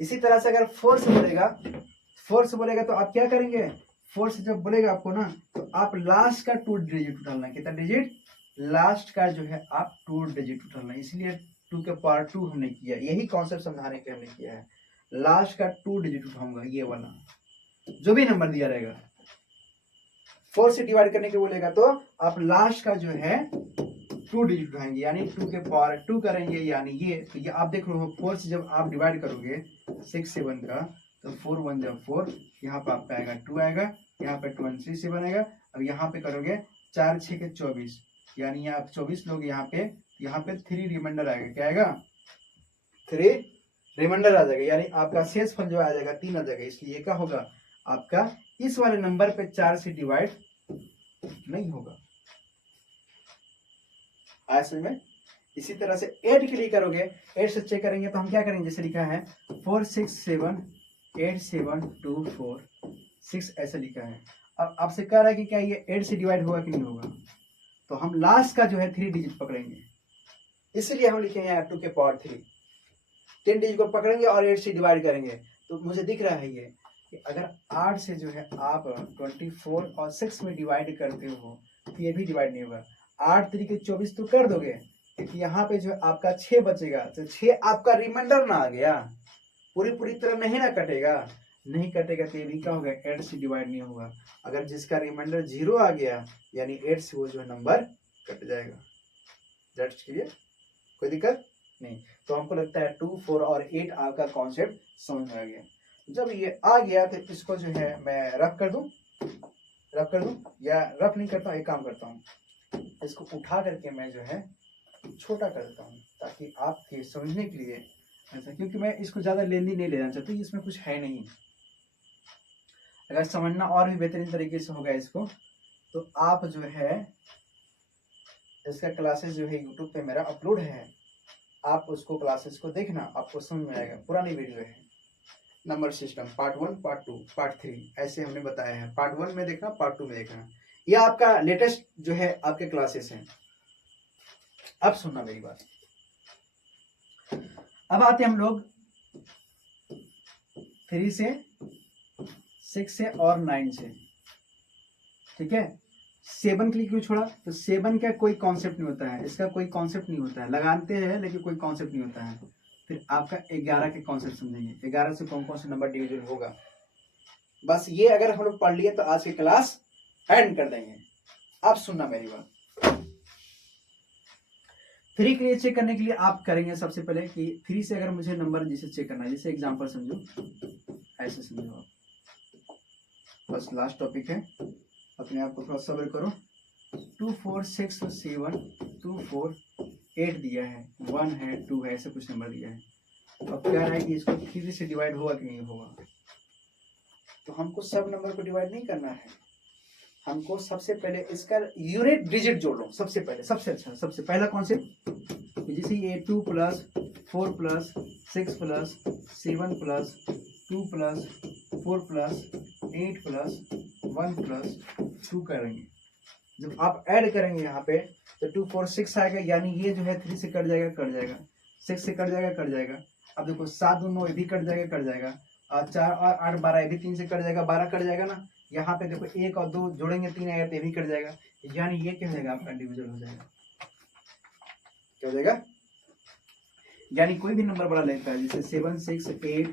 इसी तरह से अगर 4 से बोलेगा, 4 से बोलेगा तो आप क्या करेंगे? 4 से जब बोलेगा आपको ना, तो आप लास्ट का 2 डिजिट उठाना। कितना डिजिट? लास्ट का जो है आप 2 डिजिट उठाना, इसलिए 2 के पावर 2 हमने किया। यही कॉन्सेप्ट समझाने के हमने किया है। लास्ट का 2 डिजिट उठाऊंगा, ये वाला जो भी नंबर दिया रहेगा। 4 से डिवाइड करने के बोलेगा तो आप लास्ट का जो है 2 डिजिट उठाएंगे, यानी 2 के पावर 2 करेंगे, यानी ये। तो ये आप देख रहे हो, 4 से जब आप डिवाइड करोगे 6 7 का, तो 4 1 जब 4, यहाँ पे आपका आएगा 2 आएगा, यहाँ पे 2 1 3 7 आएगा। अब यहाँ पे करोगे 4 6 के 24, यानी आप 24 लोग यहाँ पे 3 रिमाइंडर आएगा। क्या आएगा? 3 रिमाइंडर आ जाएगा, यानी आपका शेष फल जो आ जाएगा 3 आ जाएगा। इसलिए क्या होगा? आपका इस वाले नंबर पे 4 से डिवाइड नहीं होगा। आया समझ में? इसी तरह से 8 के लिए करोगे, 8 से चेक करेंगे तो हम क्या करेंगे? जैसे लिखा है 4 6 7 8 7 2 4 6, ऐसा लिखा है। अब आपसे कह रहा है कि क्या ये 8 से डिवाइड होगा कि नहीं होगा। तो हम लास्ट का जो है 3 डिजिट पकड़ेंगे, इसलिए हम लिखेंगे यहाँ 2 के पावर 3। 10 डिजिट को पकड़ेंगे और 8 से डिवाइड करेंगे। तो मुझे दिख रहा है ये कि अगर 8 से जो है आप 24 और 6 में डिवाइड करते हो तो ये भी डिवाइड नहीं होगा। 8 3 के 24 तो कर दोगे, क्योंकि यहाँ पे जो आपका 6 बचेगा। तो 6 आपका रिमाइंडर ना आ गया, पूरी तरह नहीं ना कटेगा, नहीं कटेगा तो ये भी क्या होगा? 8 से डिवाइड नहीं होगा। अगर जिसका रिमाइंडर 0 आ गया, यानी 8 से वो जो है नंबर कट जाएगा। दैट्स क्लियर, कोई दिक्कत नहीं। तो हमको लगता है 2 4 और 8 आपका कॉन्सेप्ट समझ में आ गया। जब ये आ गया तो इसको जो है मैं रफ कर दूं, या रफ नहीं करता हूँ, एक काम करता हूँ, इसको उठा करके मैं जो है छोटा कर देता हूँ ताकि आपके समझने के लिए ऐसा, क्योंकि मैं इसको ज़्यादा लेंदी नहीं लेना चाहता, इसमें कुछ है नहीं। अगर समझना और भी बेहतरीन तरीके से होगा इसको, तो आप जो है इसका क्लासेस जो है यूट्यूब पे मेरा अपलोड है, आप उसको क्लासेस को देखना, आपको समझ में आएगा। पुरानी वीडियो है, number system part 1, part 2, part 3 ऐसे हमने बताया है। पार्ट 1 में देखना, पार्ट 2 में देखना। यह आपका लेटेस्ट जो है आपके क्लासेस हैं। अब सुनना मेरी बात। अब आते हम लोग 3 से 6 से और 9 से, ठीक है। 7 के लिए क्यों छोड़ा? तो 7 का कोई कॉन्सेप्ट नहीं होता है, इसका कोई कॉन्सेप्ट नहीं होता है, लगाते हैं लेकिन कोई कॉन्सेप्ट नहीं होता है। फिर आपका 11 के कॉन्सेप्ट समझेंगे, 11 से कौन कौन से नंबर डिविजन होगा। बस ये अगर हम लोग पढ़ लिए तो आज की क्लास एंड कर देंगे। अब सुनना मेरी बात। 3 के लिए चेक करने के लिए आप करेंगे सबसे पहले कि 3 से अगर मुझे नंबर जिसे चेक करना है, जैसे एग्जांपल समझो, ऐसे समझो आप, बस लास्ट टॉपिक है, अपने आप को थोड़ा सब्र करो। 2 4 6 7 2 4 8 दिया है, 1 है, 2 है, ऐसे कुछ नंबर दिया है। अब कह रहा है कि इसको 3 से डिवाइड होगा कि नहीं होगा। तो हमको सब नंबर को डिवाइड नहीं करना है, हमको सबसे पहले इसका यूनिट डिजिट जोड़ लो। सबसे पहले, सबसे अच्छा, सबसे पहला कॉन्सेप्ट, जैसे ये 2 plus 4 plus 6 plus 7 plus 2 plus 4 plus 8 plus 1 plus 2 करेंगे। जब आप ऐड करेंगे यहाँ पे तो 2 4 6 आएगा, यानी ये जो है 3 से कट जाएगा, कट जाएगा, 6 से कट जाएगा, कट जाएगा। अब देखो 7 2 9 ये भी कट जाएगा, कट जाएगा, और 4 और 8 12 ये भी 3 से कट जाएगा, 12 कट जाएगा ना। यहाँ पे देखो 1 और 2 जोड़ेंगे 3 आएगा, तो ये भी कट जाएगा, यानी ये क्या हो जाएगा आपका डिविजन हो जाएगा। क्या हो जाएगा? यानी कोई भी नंबर बड़ा लेता है, जैसे 7 6 8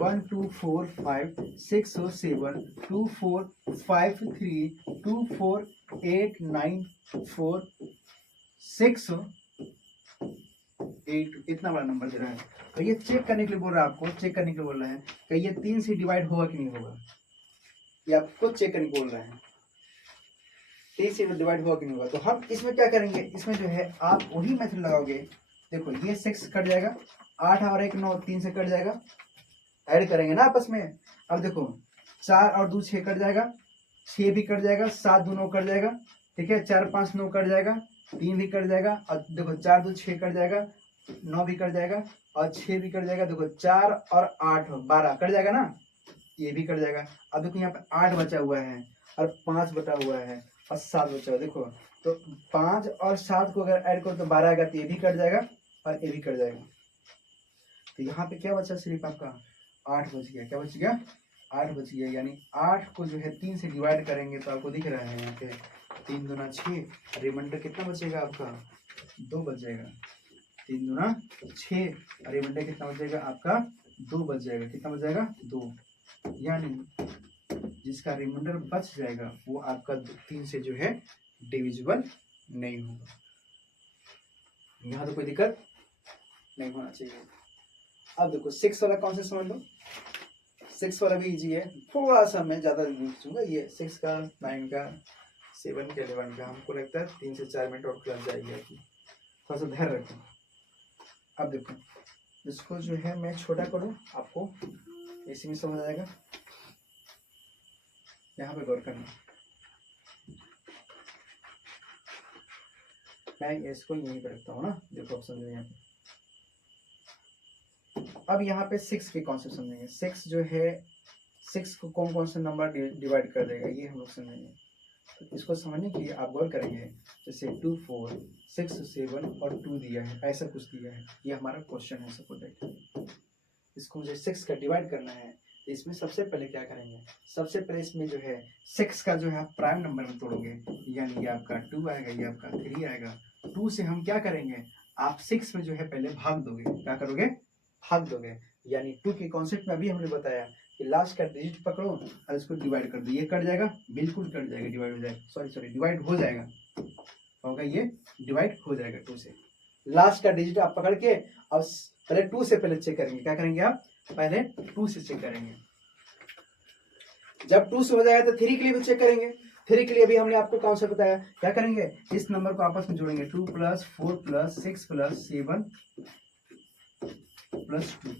1 2 4 5 6 7 2 4 5 3 2 4 8 9 4 6 8, इतना बड़ा नंबर दे रहा है। तो ये चेक करने के लिए बोल रहा है, आपको चेक करने के लिए बोल रहा है कि ये 3 से डिवाइड होगा कि नहीं होगा। ये आपको चेक करने बोल रहा है, 3 से डिवाइड होगा कि नहीं होगा। तो हम इसमें क्या करेंगे, इसमें जो है आप वही मेथड लगाओगे। देखो ये 6 कट जाएगा, 8 और 1 9, 3 से कट जाएगा, ऐड करेंगे ना आपस में। अब देखो 4 और 2 6 कट जाएगा, 6 भी कट जाएगा, 7 2 9 कट जाएगा, ठीक है, 4 5 9 कट जाएगा, 3 भी कट जाएगा, और देखो 4 2 6 कट जाएगा, 9 भी कट जाएगा, और 6 भी कट जाएगा। देखो 4 और 8 12 कट जाएगा ना, ये भी कट जाएगा। अब देखो यहाँ पे 8 बचा हुआ है, और 5 बचा हुआ है, और 7 बचा हुआ है। देखो तो 5 और 7 को अगर ऐड करो तो 12 आएगा, तो ये भी कट जाएगा और ये भी कट जाएगा। तो यहाँ पे क्या बचा, सिर्फ आपका 8 बच गया। क्या बच गया? 8 बच गया। यानी 8 को जो है 3 से डिवाइड करेंगे तो आपको दिख रहा है यहाँ पे 3 दूना 6, रिमाइंडर कितना बचेगा आपका? 2 बच जाएगा। 3 दूना 6, रिमाइंडर कितना बचेगा आपका? 2 बच जाएगा। कितना बच जाएगा? 2। यानी जिसका रिमाइंडर बच जाएगा वो आपका 3 से जो है डिविजिबल नहीं होगा। यहाँ तो कोई दिक्कत नहीं होना चाहिए। अब देखो 6 वाला कौन सा समझ लो, 6 वाला भी इजी है, थोड़ा सा मैं ज्यादा नहीं पूछूंगा। ये 6 का 9 का 7 का 11 का हमको लगता है 3 से 4 मिनट और क्लास जाएगी आपकी, थोड़ा सा ध्यान रखें। अब देखो इसको जो है मैं छोटा करूँ, आपको इसी में समझ आएगा। यहाँ पे गौर करना, मैं इसको यहीं पे रखता हूँ ना, देखो आप समझो यहाँ पे। अब यहाँ पे 6 के कॉन्सेप्ट समझेंगे। 6 जो है, 6 को कौन कौन से नंबर डिवाइड कर देगा ये हम लोग समझेंगे। तो इसको समझने के लिए आप गौर करेंगे, जैसे 2 4 6 7 और 2 दिया है, ऐसा कुछ दिया है, ये हमारा क्वेश्चन है सपोज। इसको मुझे 6 का डिवाइड करना है, इसमें सबसे पहले क्या करेंगे, सबसे पहले इसमें जो है 6 का जो है आप प्राइम नंबर में तोड़ोगे, यानी ये आपका 2 आएगा, ये आपका 3 आएगा। 2 से हम क्या करेंगे, आप 6 में जो है पहले भाग दोगे। क्या करोगे? भाग दोगे। यानी 2 के कॉन्सेप्ट में अभी हमने बताया कि लास्ट का डिजिट पकड़ो और इसको डिवाइड कर दो, ये कट जाएगा, बिल्कुल कट जाएगा, डिवाइड हो जाएगा, सॉरी डिवाइड हो जाएगा, होगा ये डिवाइड हो जाएगा 2 से। लास्ट का डिजिट आप पकड़ के अब पहले 2 से पहले चेक करेंगे। क्या करेंगे आप? पहले 2 से चेक करेंगे। जब 2 से हो जाएगा तो 3 के लिए भी चेक करेंगे। 3 के लिए भी हमने आपको कॉन्सेप्ट बताया, क्या करेंगे, इस नंबर को आपस में जोड़ेंगे, 2 + 4 + 6 + 7 + 2,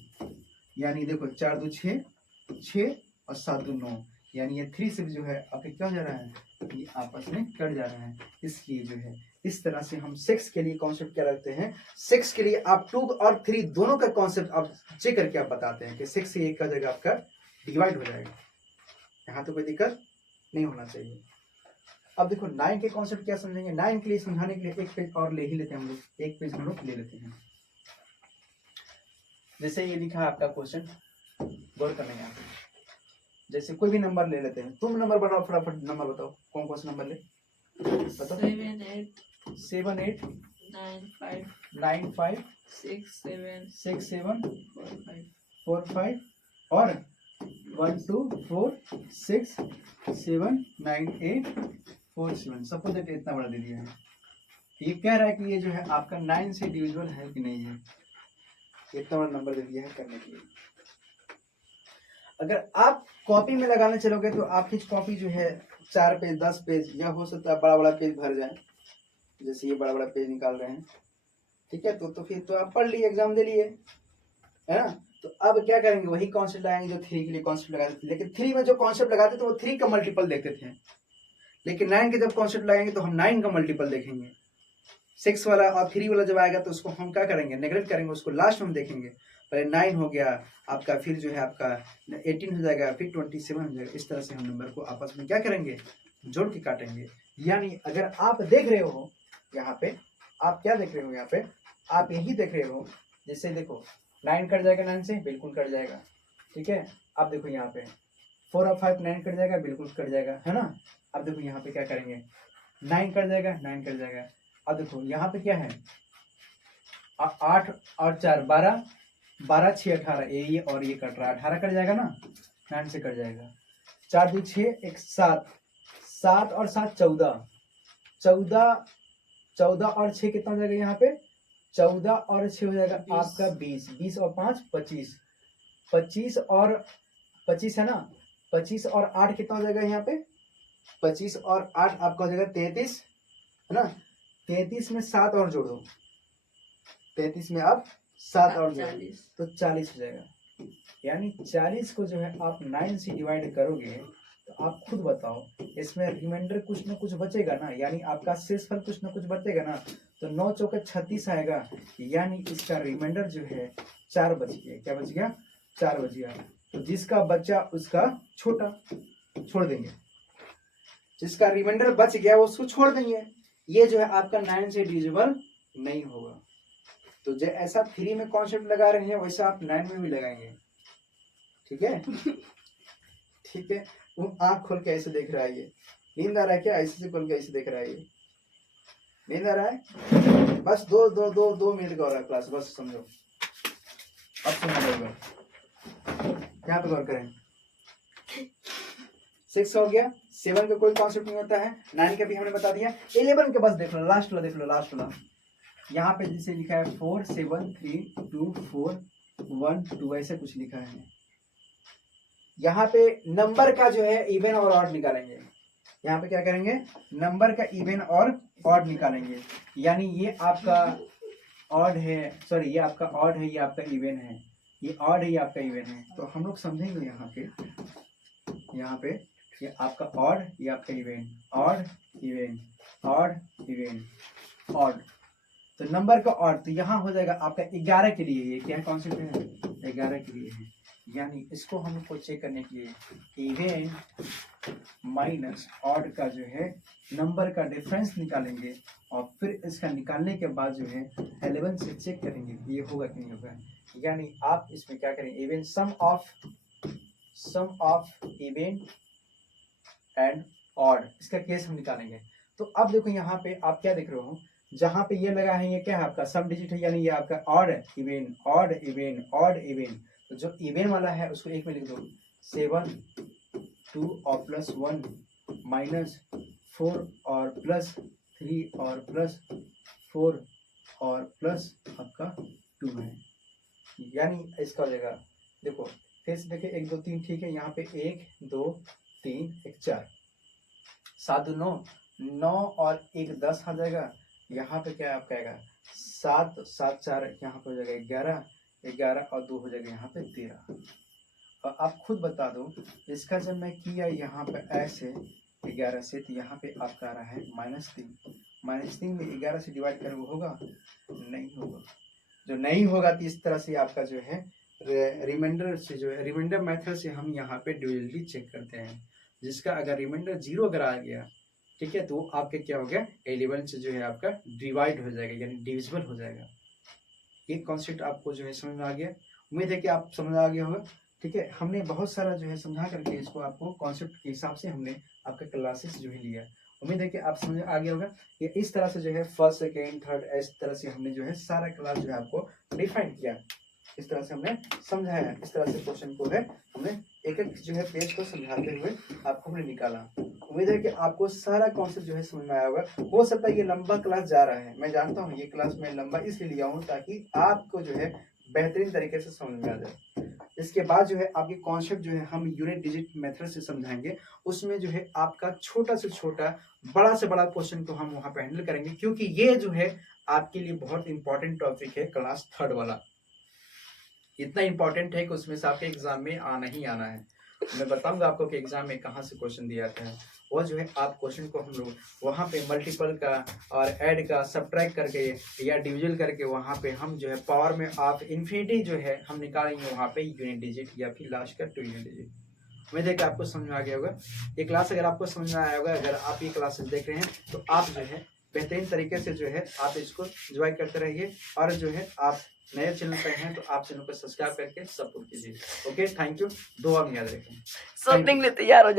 यानी देखो 4 2 6, 6 और 7 2 9, यानी ये 3 से जो है आपके क्या जा रहा है, ये आपस में कट जा रहा है, इसलिए जो है इस तरह से हम 6 के लिए कॉन्सेप्ट क्या रखते हैं, 6 के लिए आप 2 और 3 दोनों का कॉन्सेप्ट आप चेक करके आप बताते हैं कि 6 से 1 का जगह आपका डिवाइड हो जाएगा, यहाँ तो कोई दिक्कत नहीं होना चाहिए। अब देखो 9 के कॉन्सेप्ट क्या समझेंगे, 9 के लिए समझाने के लिए एक पेज और ले ही लेते हैं हम लोग, एक पेज हम लोग ले लेते हैं। जैसे ये लिखा है आपका क्वेश्चन, गौर करना है, जैसे कोई भी नंबर ले लेते हैं, तुम नंबर बनाओ, फटाफट नंबर बताओ, कौन कौन सा नंबर ले बताओ। 7 8 9 5 6 7 4 5 और 1 2 4 6 7 9 8 4 7, सपोज इतना बड़ा दे दिया है। ये कह रहा है कि ये जो है आपका 9 से डिविजिबल है कि नहीं है, इतना बड़ा नंबर दे दिया है करने के लिए। अगर आप कॉपी में लगाने चलोगे तो आपकी कॉपी जो है 4 पेज 10 पेज, या हो सकता है बड़ा बड़ा पेज भर जाए, जैसे ये बड़ा बड़ा पेज निकाल रहे हैं, ठीक है, तो फिर तो आप पढ़ लिए, एग्जाम दे लिए, है ना। तो अब क्या करेंगे, वही कॉन्सेप्ट लगाएंगे जो 3 के लिए कॉन्सेप्ट लगाते थे, लेकिन 3 में जो कॉन्सेप्ट लगाते थे वो 3 का मल्टीपल देखते थे, लेकिन 9 के जब कॉन्सेप्ट लगाएंगे तो हम 9 का मल्टीपल देखेंगे। 6 वाला और 3 वाला जब आएगा तो उसको हम क्या करेंगे, नेगलेक्ट करेंगे, उसको लास्ट में देखेंगे। पहले 9 हो गया आपका, फिर जो है आपका 18 हो जाएगा, फिर 27 हो जाएगा, इस तरह से हम नंबर को आपस में क्या करेंगे, जोड़ के काटेंगे। यानी अगर आप देख रहे हो यहाँ पे, आप क्या देख रहे हो यहाँ पे, आप यही देख रहे हो, जैसे देखो 9 कट जाएगा 9 से, बिल्कुल कट जाएगा, ठीक है। अब देखो यहाँ पे 4 और 5 9 कट जाएगा, बिल्कुल कट जाएगा, है ना। अब देखो यहाँ पे क्या करेंगे, 9 कट जाएगा, 9 कट जाएगा। अब देखो यहाँ पे क्या है, 8 और 4 12, 12 6 18, ये और ये कट रहा है, 18 कट जाएगा ना, 9 से कट जाएगा। 4 2 6 1 7, 7 और 7 14, 14 और 6 कितना हो जाएगा यहाँ पे, 14 और 6 हो जाएगा आपका 20, 20 और 5 25, 25 और 25 है ना, 25 और 8 कितना हो जाएगा यहाँ पे, 25 और 8 आपका हो जाएगा 33, है ना। 33 में 7 और जोड़ दो, 33 में आप 7 और जोड़ दो तो 40 हो जाएगा। यानी 40 को जो है आप 9 से डिवाइड करोगे तो आप खुद बताओ इसमें रिमाइंडर कुछ ना कुछ बचेगा ना, यानी आपका शेषफल कुछ ना कुछ बचेगा ना। तो 9 चौके 36 आएगा, यानी इसका रिमाइंडर जो है 4 बच गया। क्या बच गया, 4 बच गया। तो जिसका बच्चा उसका छोटा छोड़ देंगे, जिसका रिमाइंडर बच गया उसको छोड़ देंगे। ये जो है आपका 9 से डिविजिबल नहीं होगा। तो जो ऐसा 3 में कॉन्सेप्ट लगा रहे हैं वैसा आप 9 में भी लगाएंगे, ठीक है। ठीक है, वो आंख खोल के ऐसे देख रहा है, ये नींद आ रहा है क्या, ऐसे से खोल के ऐसे देख रहा है, ये नींद आ रहा है। बस 2 मिनट का हो रहा है क्लास, बस समझो। अब सुनो, यहाँ पे गौर करें, 6 हो गया, 7 का कोई कॉन्सेप्ट नहीं होता है, 9 का भी हमने बता दिया। 11 के बस देख लो, लास्ट वाला देख लो, लास्ट वाला। यहाँ पे जैसे लिखा है 4 7 3 2 4 1 2, ऐसे कुछ लिखा है। यहाँ पे नंबर का जो है इवन और ऑड निकालेंगे। यहाँ पे क्या करेंगे, नंबर का इवन और ऑड निकालेंगे। यानी ये आपका ऑड है, सॉरी ये आपका ऑड है, ये आपका इवन है, ये ऑड है, ये आपका इवन है। तो हम लोग समझेंगे यहाँ पे ये आपका ऑड, ये आपका even, odd even, odd even, odd. तो नंबर का ऑड तो यहाँ हो जाएगा आपका 11 के लिए। ये क्या कॉन्सेप्ट है, 11 के लिए है। यानी इसको हम लोग को चेक करने के लिए इवन माइनस ऑड का जो है नंबर का डिफरेंस निकालेंगे, और फिर इसका निकालने के बाद जो है 11 से चेक करेंगे ये होगा कि नहीं होगा। यानी आप इसमें क्या करेंगे, even sum of even and odd, इसका केस हम निकालेंगे। तो अब देखो यहाँ पे आप क्या देख रहे हो, जहां पे ये लगा है ये क्या है आपका सब डिजिट है, यानी ये आपका odd even, odd even, odd even. तो जो इवन वाला है उसको एक में लिख दो, 7 2 और प्लस 1 माइनस 4 और प्लस 3 और प्लस 4 और प्लस आपका 2 है। यानी इसका हो जाएगा, देखो फिर से देखिए 1 2 3, ठीक है, यहाँ पे 1 2 3 1 4, 7 9, 9 और 1 10 आ जाएगा। यहाँ पे क्या आपका आएगा 7 7 4 यहाँ पे हो जाएगा 11, 11 और 2 हो जाएगा यहाँ पे 13। और आप खुद बता दो इसका जब मैं किया यहाँ पे ऐसे 11 से, तो यहाँ पे आपका आ रहा है -3। -3 में 11 से डिवाइड करें वो होगा नहीं होगा। जो नहीं होगा तो इस तरह से आपका जो है रिमाइंडर से जो है रिमाइंडर मेथड से हम यहाँ पे ड्यूअलिटी चेक करते हैं, जिसका अगर रिमाइंडर 0 अगर आ गया, ठीक है, तो आपके क्या हो गया 11 से जो है आपका डिवाइड हो जाएगा यानी डिविजिबल हो जाएगा। ये कॉन्सेप्ट आपको जो है समझ में आ गया। उम्मीद है कि आप समझ आ गया होगा। ठीक है, हमने बहुत सारा जो है समझा करके इसको आपको कॉन्सेप्ट के हिसाब से हमने आपका क्लासेस जो है लिया। उम्मीद है कि आप समझ आ गया होगा। ये इस तरह से जो है फर्स्ट सेकेंड थर्ड इस तरह से हमने जो है सारा क्लास जो है आपको डिफाइन किया, इस तरह से हमने समझाया, इस तरह से क्वेश्चन को है हमने एक एक जो है पेज को समझाते हुए आपको हमने निकाला। उम्मीद है कि आपको सारा कॉन्सेप्ट जो है समझ में आया होगा। हो सकता है ये लंबा क्लास जा रहा है, मैं जानता हूँ ये क्लास मैं लंबा इसलिए लिया हूँ ताकि आपको जो है बेहतरीन तरीके से समझ में आ जाए। इसके बाद जो है आपके कॉन्सेप्ट जो है हम यूनिट डिजिट मेथड से समझाएंगे, उसमें जो है आपका छोटा से छोटा बड़ा से बड़ा क्वेश्चन को हम वहाँ पे हैंडल करेंगे, क्योंकि ये जो है आपके लिए बहुत इंपॉर्टेंट टॉपिक है क्लास थर्ड वाला। इतना इंपॉर्टेंट है कि उसमें से आपके एग्जाम में आना ही आना है। मैं बताऊंगा आपको कि एग्जाम में कहाँ से क्वेश्चन दिया जाता है। वो जो है आप क्वेश्चन को हम लोग वहाँ पे मल्टीपल का और ऐड का सब्ट्रैक्ट करके या डिविजन करके वहाँ पे हम जो है पावर में आप इन्फिनिटी जो है हम निकालेंगे वहाँ पे यूनिट डिजिट या फिर लास्ट का 2 यूनिट डिजिट। उम्मीद है कि आपको समझ में आ गया होगा। ये क्लास अगर आपको समझ में आया होगा, अगर आप ये क्लासेस देख रहे हैं तो आप जो है बेहतरीन तरीके से जो है आप इसको एंजॉय करते रहिए, और जो है आप नए चैनल पर हैं तो आप चैनल को सब्सक्राइब करके सपोर्ट कीजिए। Okay, thank you. दुआ में याद रखें। सब दिन तैयार हो जाओ।